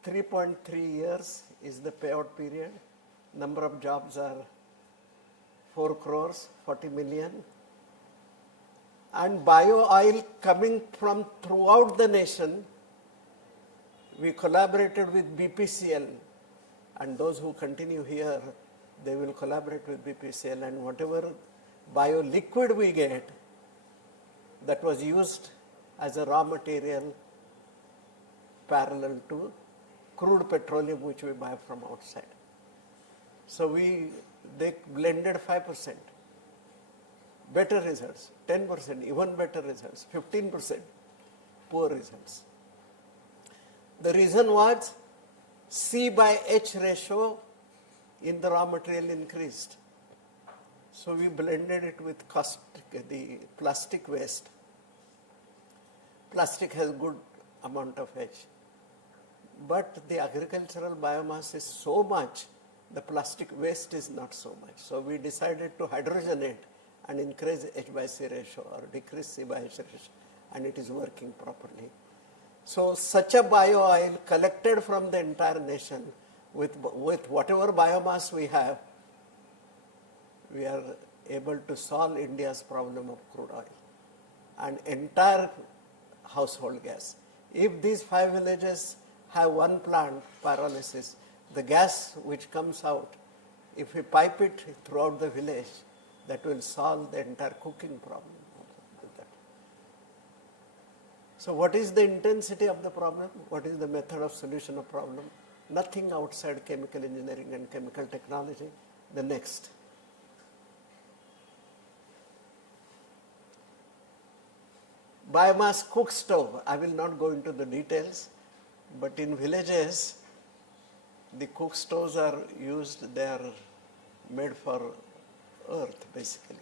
3.3 years is the payout period. Number of jobs are 4 crores, 40 million. And bio oil coming from throughout the nation, we collaborated with BPCL and those who continue here, they will collaborate with BPCL, and whatever bio-liquid we get that was used as a raw material parallel to crude petroleum which we buy from outside. So they blended 5%, better results, 10%, even better results, 15%, poor results. The reason was C by H ratio in the raw material increased. So we blended it with the plastic waste. Plastic has good amount of H. But the agricultural biomass is so much, the plastic waste is not so much. So we decided to hydrogenate and increase H by C ratio or decrease C by H ratio, and it is working properly. So such a bio oil collected from the entire nation with whatever biomass we have, we are able to solve India's problem of crude oil and entire household gas. If these 5 villages have one plant, pyrolysis, the gas which comes out, if we pipe it throughout the village, that will solve the entire cooking problem. So what is the intensity of the problem? What is the method of solution of problem? Nothing outside chemical engineering and chemical technology. The next. Biomass cook stove. I will not go into the details, but in villages, the cook stoves are used, they are made for earth basically.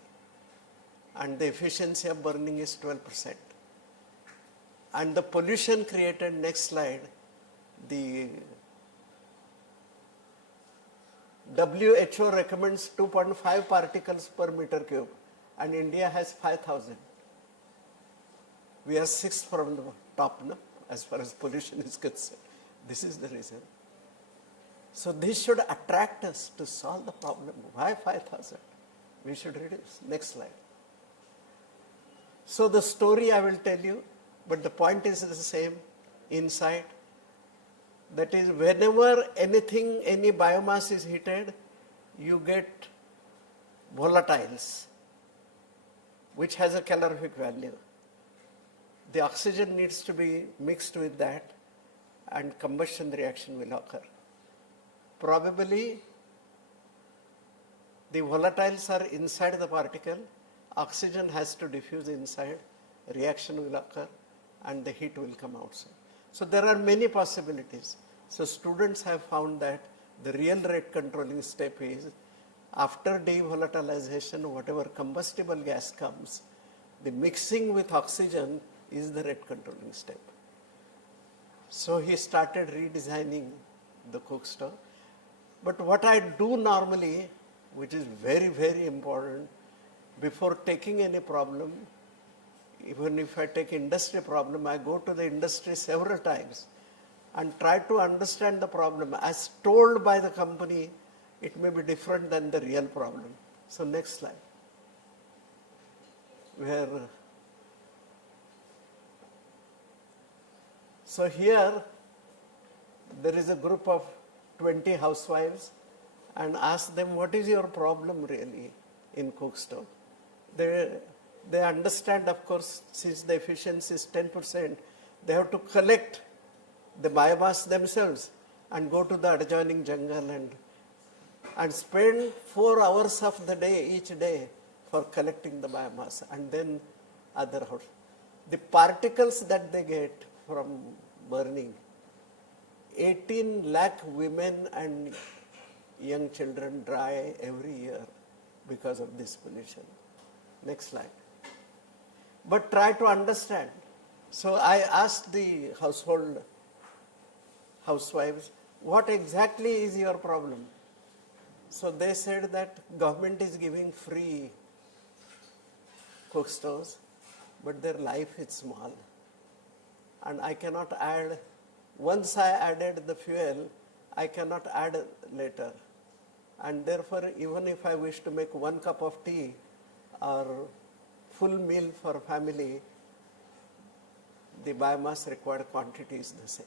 And the efficiency of burning is 12%. And the pollution created, next slide, the WHO recommends 2.5 particles per meter cube, and India has 5,000. We are 6th from the top, no? As far as pollution is concerned. This is the reason. So this should attract us to solve the problem. Why 5,000? We should reduce. Next slide. So the story I will tell you, but the point is the same inside. That is, whenever any biomass is heated, you get volatiles, which has a calorific value. The oxygen needs to be mixed with that, and combustion reaction will occur. Probably, the volatiles are inside the particle, oxygen has to diffuse inside, reaction will occur, and the heat will come outside. So there are many possibilities. So students have found that the real rate controlling step is, after devolatilization, whatever combustible gas comes, the mixing with oxygen is the rate controlling step. So he started redesigning the cook stove. But what I do normally, which is very, very important, before taking any problem, even if I take industry problem, I go to the industry several times and try to understand the problem. As told by the company, it may be different than the real problem. So next slide. So here, there is a group of 20 housewives, and ask them, what is your problem really in cook stove? They understand, of course, since the efficiency is 10%, they have to collect the biomass themselves and go to the adjoining jungle and spend 4 hours of the day, each day, for collecting the biomass, and then other house. The particles that they get from burning, 18 lakh women and young children die every year because of this pollution. Next slide. But try to understand. So I asked the housewives, what exactly is your problem? So they said that government is giving free cook stoves, but their life is small. And I cannot add, once I added the fuel, I cannot add later. And therefore, even if I wish to make 1 cup of tea or full meal for family, the biomass required quantity is the same.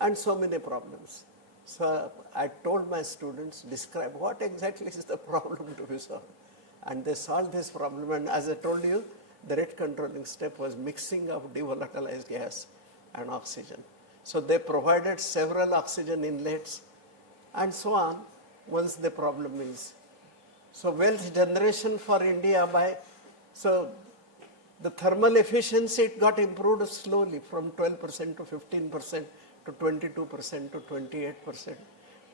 And so many problems. So I told my students, describe what exactly is the problem to be solved. And they solved this problem. And as I told you, the rate controlling step was mixing of devolatilized gas and oxygen. So they provided several oxygen inlets and so on once the problem is. So wealth generation for India so the thermal efficiency it got improved slowly from 12% to 15% to 22% to 28%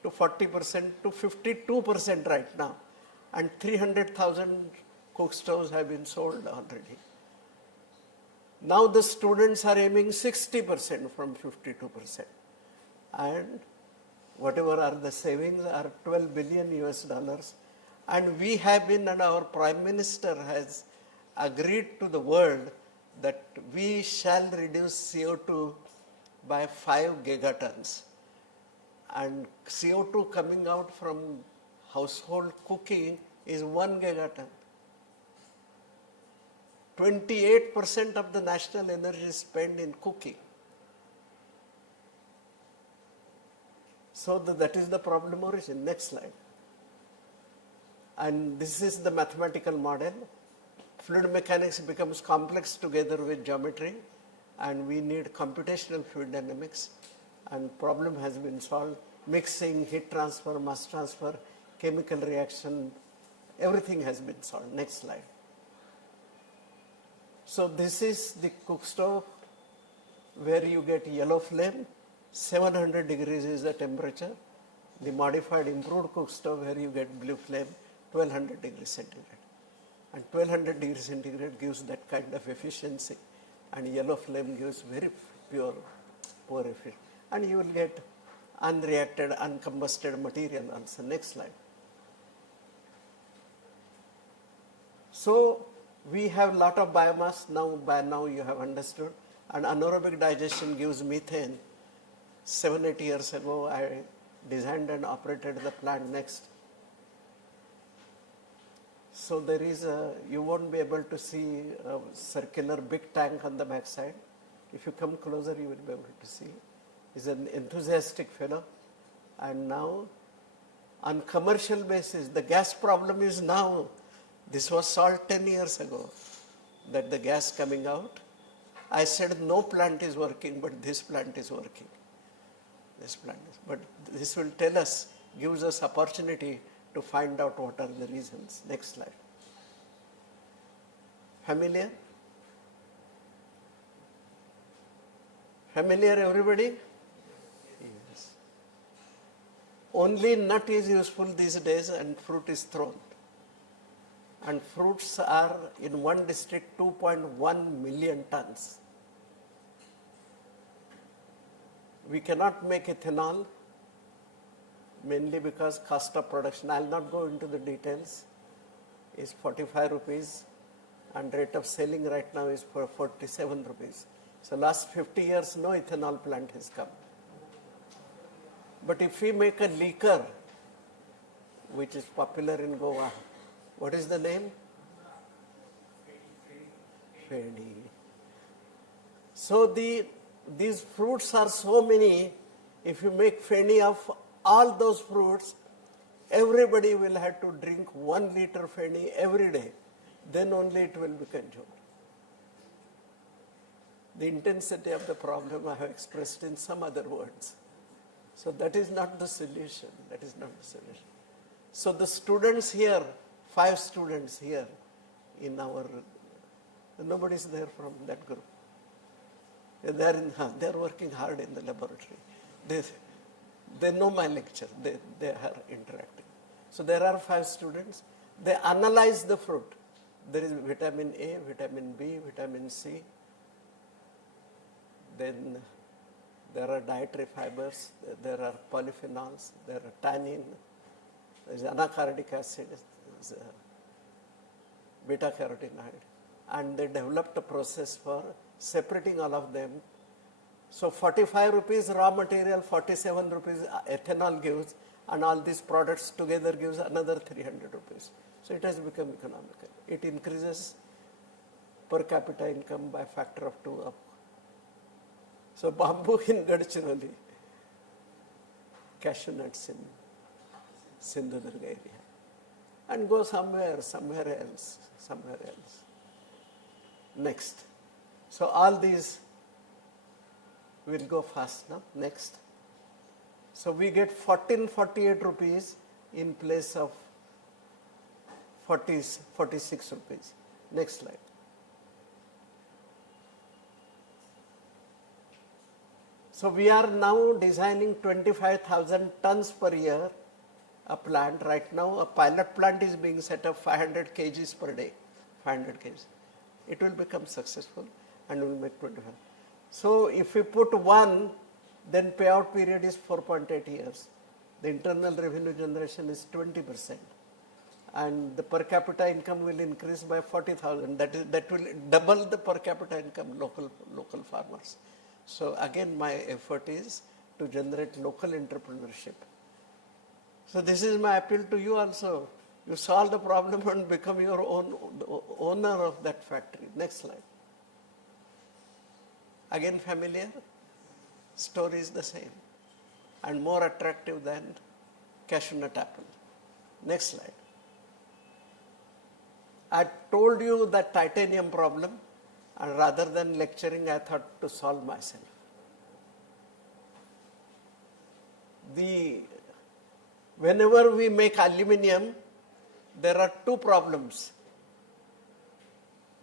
to 40% to 52% right now. And 300,000 cook stoves have been sold already. Now the students are aiming 60% from 52%. And whatever are the savings are 12 billion US dollars. And we have been, and our Prime Minister has agreed to the world that we shall reduce CO2 by 5 gigatons. And CO2 coming out from household cooking is 1 gigaton. 28% of the national energy is spent in cooking. So that is the problem origin. Next slide. And this is the mathematical model. Fluid mechanics becomes complex together with geometry, and we need computational fluid dynamics, and problem has been solved. Mixing, heat transfer, mass transfer, chemical reaction, everything has been solved. Next slide. So this is the cook stove where you get yellow flame, 700 degrees is the temperature. The modified improved cook stove where you get blue flame, 1200 degrees centigrade. And 1200 degrees centigrade gives that kind of efficiency, and yellow flame gives very pure, poor efficiency. And you will get unreacted, uncombusted material also. Next slide. So we have lot of biomass now. By now you have understood. And anaerobic digestion gives methane. 7-8 years ago I designed and operated the plant next. So there is you won't be able to see a circular big tank on the back side. If you come closer you will be able to see. He's an enthusiastic fellow. And now on commercial basis, the gas problem is now, this was solved 10 years ago, that the gas coming out. I said no plant is working, but this plant is working. This plant is, but this will tell us, gives us opportunity to find out what are the reasons. Next slide. Familiar? Familiar everybody? Yes. Only nut is useful these days and fruit is thrown. And fruits are in one district 2.1 million tons. We cannot make ethanol mainly because cost of production, I will not go into the details, is 45 rupees and rate of selling right now is for 47 rupees. So last 50 years no ethanol plant has come. But if we make a liquor, which is popular in Goa, what is the name? Feni. So these fruits are so many, if you make Feni of all those fruits, everybody will have to drink 1 liter Feni every day. Then only it will be consumed. The intensity of the problem I have expressed in some other words. So that is not the solution. That is not the solution. So the students here, 5 students here in our, nobody is there from that group. They are working hard in the laboratory. They know my lecture. They are interacting. So there are 5 students. They analyze the fruit. There is vitamin A, vitamin B, vitamin C. Then there are dietary fibers. There are polyphenols. There are tannin. There is anacardic acid. There is beta-carotenoid. And they developed a process for separating all of them. So 45 rupees raw material, 47 rupees ethanol gives, and all these products together gives another 300 rupees. So it has become economical. It increases per capita income by factor of 2 up. So bamboo in Gadchiroli cashew nuts in Sindhudurga area and go somewhere else. Next. So all these will go fast now. Next. So we get 1448 rupees in place of 46 rupees. Next slide. So we are now designing 25,000 tons per year a plant. Right now a pilot plant is being set up 500 kgs per day. 500 kgs. It will become successful and will make 25. So if we put one, then payout period is 4.8 years. The internal revenue generation is 20%. And the per capita income will increase by 40,000. That will double the per capita income local farmers. So again, my effort is to generate local entrepreneurship. So this is my appeal to you also. You solve the problem and become your own owner of that factory. Next slide. Again familiar? Story is the same and more attractive than cashew nut apple. Next slide. I told you that titanium problem, and rather than lecturing, I thought to solve myself. Whenever we make aluminium, there are two problems.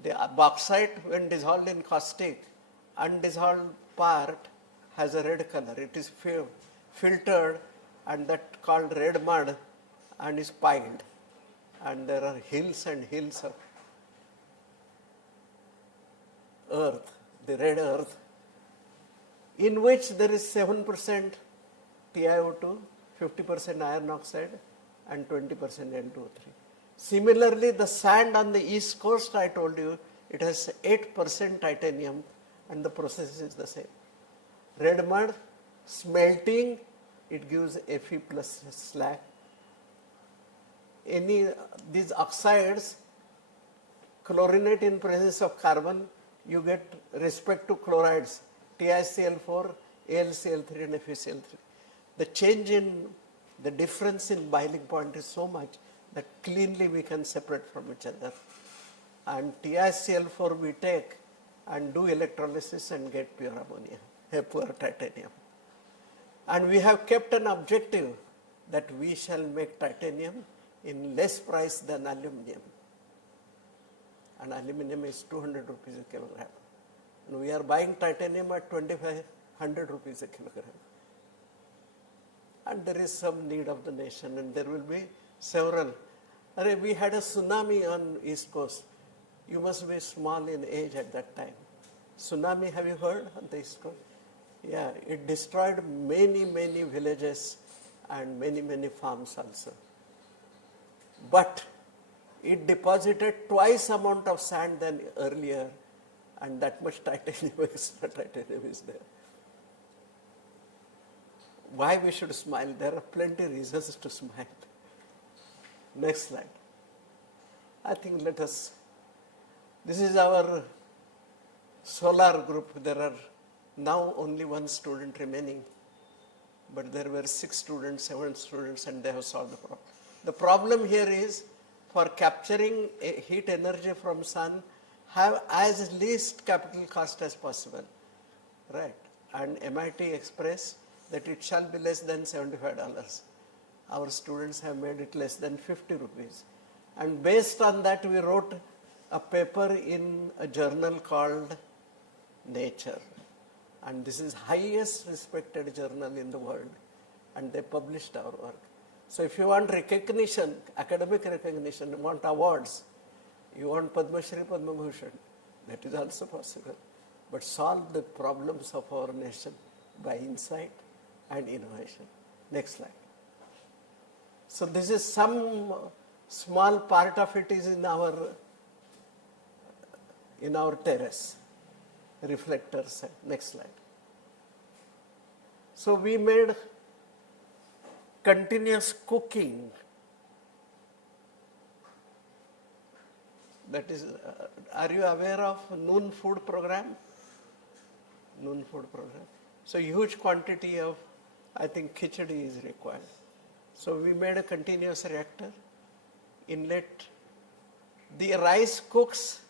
The bauxite, when dissolved in caustic, undissolved part has a red color. It is filtered and that called red mud and is piled. And there are hills and hills of earth, the red earth, in which there is 7% TiO2, 50% iron oxide and 20% N2O3. Similarly, the sand on the east coast, I told you, it has 8% titanium and the process is the same. Red mud, smelting, it gives Fe plus slag. These oxides chlorinate in presence of carbon, you get respect to chlorides, TiCl4, AlCl3 and FeCl3. The change in the difference in boiling point is so much that cleanly we can separate from each other. And TiCl4 we take and do electrolysis and get pure ammonia, pure titanium. And we have kept an objective that we shall make titanium in less price than aluminum. And aluminum is 200 rupees a kilogram. And we are buying titanium at 2,500 rupees a kilogram. And there is some need of the nation and there will be several. We had a tsunami on East Coast. You must be small in age at that time. Tsunami, have you heard on the East Coast? Yeah, it destroyed many villages and many farms also. But it deposited twice amount of sand than earlier and that much titanium is there. Why we should smile? There are plenty reasons to smile. Next slide. I think this is our solar group. There are now only one student remaining, but there were 6 students, 7 students, and they have solved the problem. The problem here is for capturing heat energy from sun, have as least capital cost as possible, right? And MIT expressed that it shall be less than $75. Our students have made it less than 50 rupees. And based on that, we wrote a paper in a journal called Nature. And this is highest respected journal in the world. And they published our work. So if you want recognition, academic recognition, you want awards, you want Padma Shri, Padma Bhushan, that is also possible. But solve the problems of our nation by insight and innovation. Next slide. So this is some small part of it is in our terrace, reflectors. Next slide. So we made continuous cooking. That is, are you aware of noon food program? Noon food program. So huge quantity of I think khichdi is required. So we made a continuous reactor, inlet. The rice cooks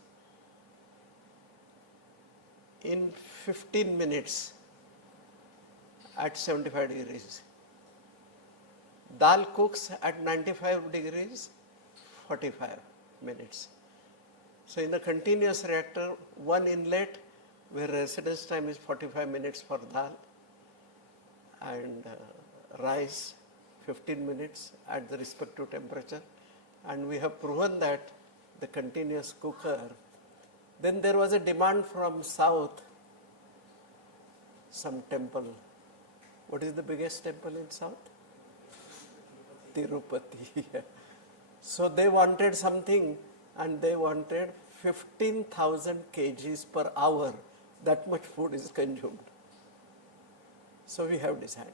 in 15 minutes at 75 degrees. Dal cooks at 95 degrees, 45 minutes. So in the continuous reactor, one inlet where residence time is 45 minutes for dal and rice 15 minutes at the respective temperature. And we have proven that the continuous cooker. Then there was a demand from south, some temple. What is the biggest temple in south? Tirupati. So they wanted something and they wanted 15,000 kgs per hour. That much food is consumed. So we have decided.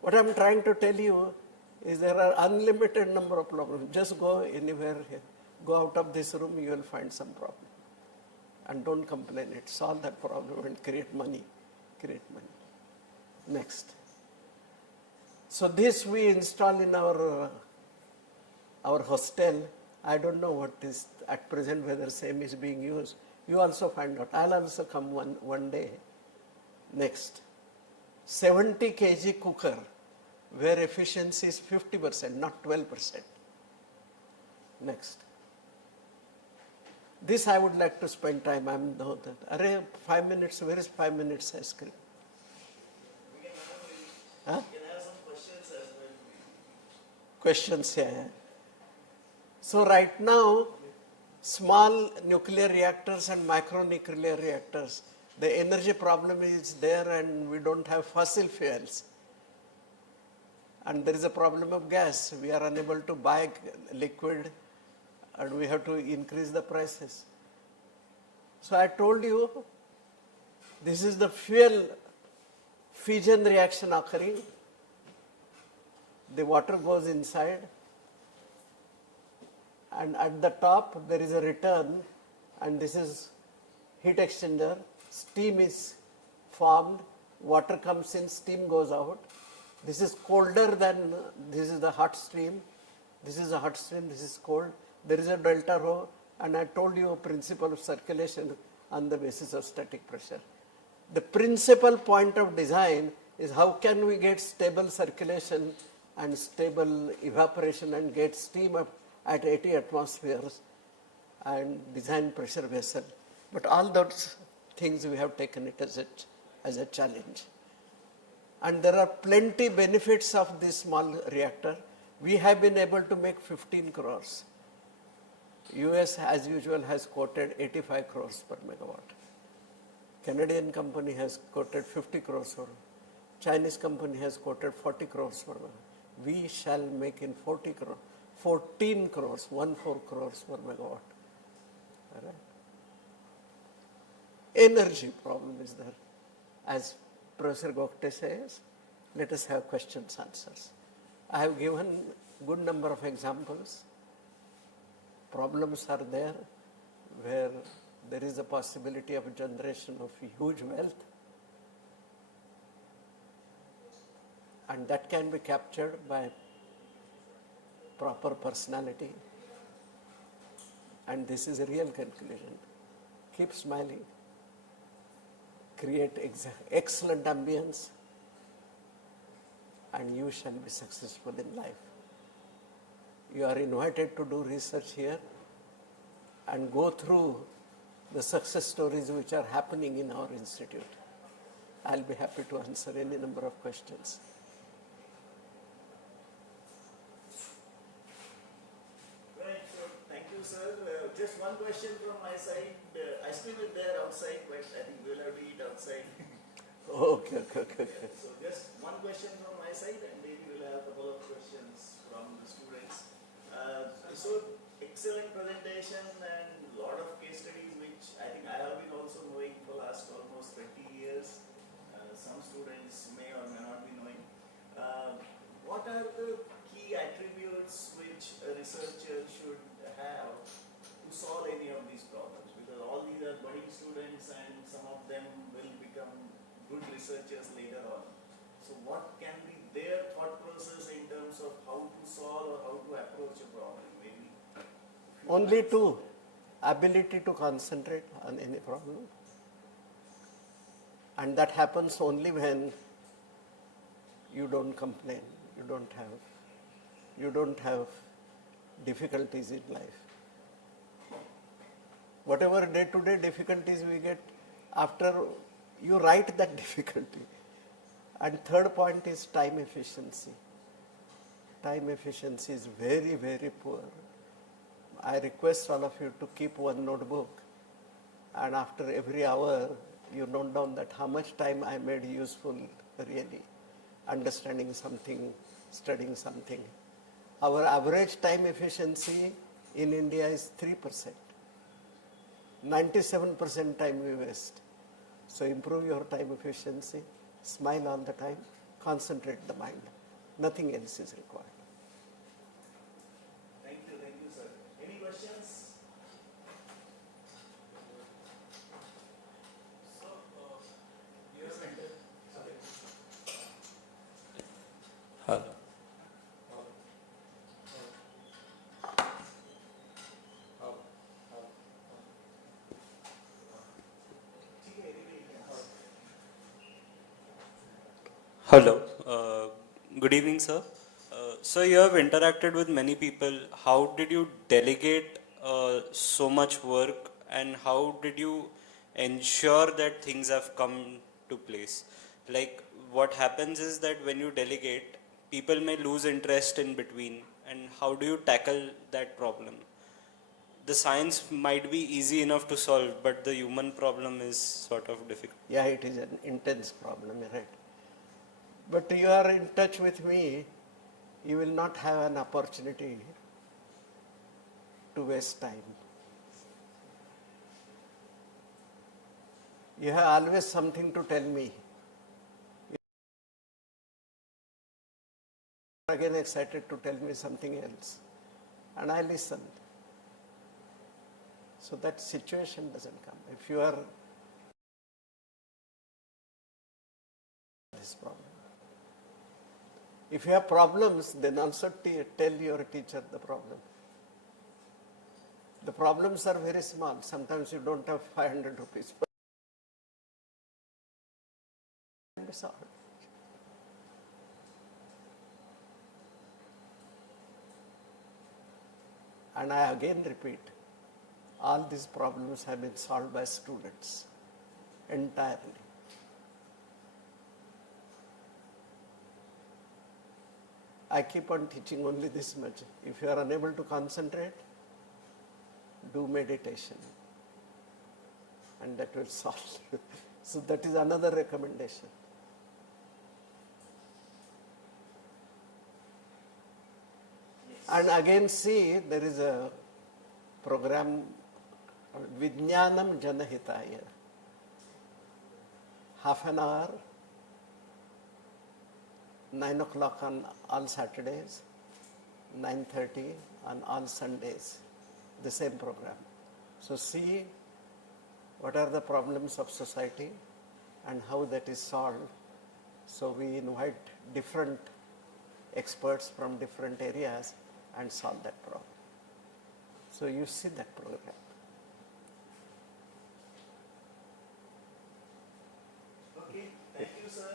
What I am trying to tell you is there are unlimited number of problems. Just go anywhere here. Go out of this room, you will find some problem. And don't complain it. Solve that problem and create money. Create money. Next. So this we install in our hostel. I don't know what is at present whether same is being used. You also find out. I'll also come one day. Next. 70 kg cooker where efficiency is 50%, not 12%. Next. This I would like to spend time. I'm no that. Array 5 minutes. Where is 5 minutes ice cream? Huh? We can have some questions as well. Questions here. So right now, small nuclear reactors and micro nuclear reactors, the energy problem is there and we don't have fossil fuels. And there is a problem of gas. We are unable to buy liquid and we have to increase the prices. So I told you, this is the fuel fission reaction occurring. The water goes inside and at the top there is a return and this is heat exchanger. Steam is formed, water comes in, steam goes out. This is colder than, this is the hot stream. This is a hot stream, this is cold. There is a delta rho and I told you a principle of circulation on the basis of static pressure. The principal point of design is how can we get stable circulation and stable evaporation and get steam up at 80 atmospheres and design pressure vessel. But all those things we have taken it as a challenge. And there are plenty benefits of this small reactor. We have been able to make 15 crores. US as usual has quoted 85 crores per megawatt. Canadian company has quoted 50 crores per. Chinese company has quoted 40 crores per megawatt. We shall make in 14 crores, 14 crores per megawatt. All right. Energy problem is there. As Professor Gokte says, let us have questions, answers. I have given good number of examples. Problems are there where there is a possibility of generation of huge wealth and that can be captured by proper personality. And this is a real conclusion. Keep smiling. Create excellent ambience and you shall be successful in life. You are invited to do research here and go through the success stories which are happening in our institute. I'll be happy to answer any number of questions. Right, so thank you, sir. Just one question from my side. I still is there outside, but I think we'll have to eat outside. Okay. So just one question from my side and maybe we'll have a couple of questions from the students. So excellent presentation and a lot of case studies which I think I have been also knowing for last almost 20 years. Some students may or may not be knowing. What are the key attributes which a researcher should have to solve any of these problems? Because all these are budding students and some of them will become good researchers later on. So what can be their thought process in terms of how to solve or how to approach a problem? Maybe Only two, ability to concentrate on any problem. And that happens only when you don't complain, you don't have difficulties in life. Whatever day-to-day difficulties we get, after you write that difficulty. And third point is time efficiency. Time efficiency is very, very poor. I request all of you to keep one notebook, and after every hour you note down that how much time I made useful really, understanding something, studying something. Our average time efficiency in India is 3%. 97% time we waste. So improve your time efficiency, smile all the time, concentrate the mind. Nothing else is required. thank you, sir. Any questions? Hello. Hello. Good evening, sir. So you have interacted with many people. How did you delegate so much work, and how did you ensure that things have come to place? Like, what happens is that when you delegate, people may lose interest in between, and how do you tackle that problem? The science might be easy enough to solve, but the human problem is sort of difficult. Yeah, it is an intense problem, right? But you are in touch with me, you will not have an opportunity to waste time. You have always something to tell me. You are again excited to tell me something else, and I listen. So that situation doesn't come. If you are this problem. If you have problems, then also tell your teacher the problem. The problems are very small. Sometimes you don't have 500 rupees. But it's all. And I again repeat, all these problems have been solved by students entirely. I keep on teaching only this much. If you are unable to concentrate, do meditation, and that will solve. So that is another recommendation. And again, see, there is a program, Vijnanam Janahitaya. Half an hour, 9 o'clock on all Saturdays, 9:30 on all Sundays, the same program. So see what are the problems of society and how that is solved. So we invite different experts from different areas and solve that problem. So you see that program. Okay, thank you, sir.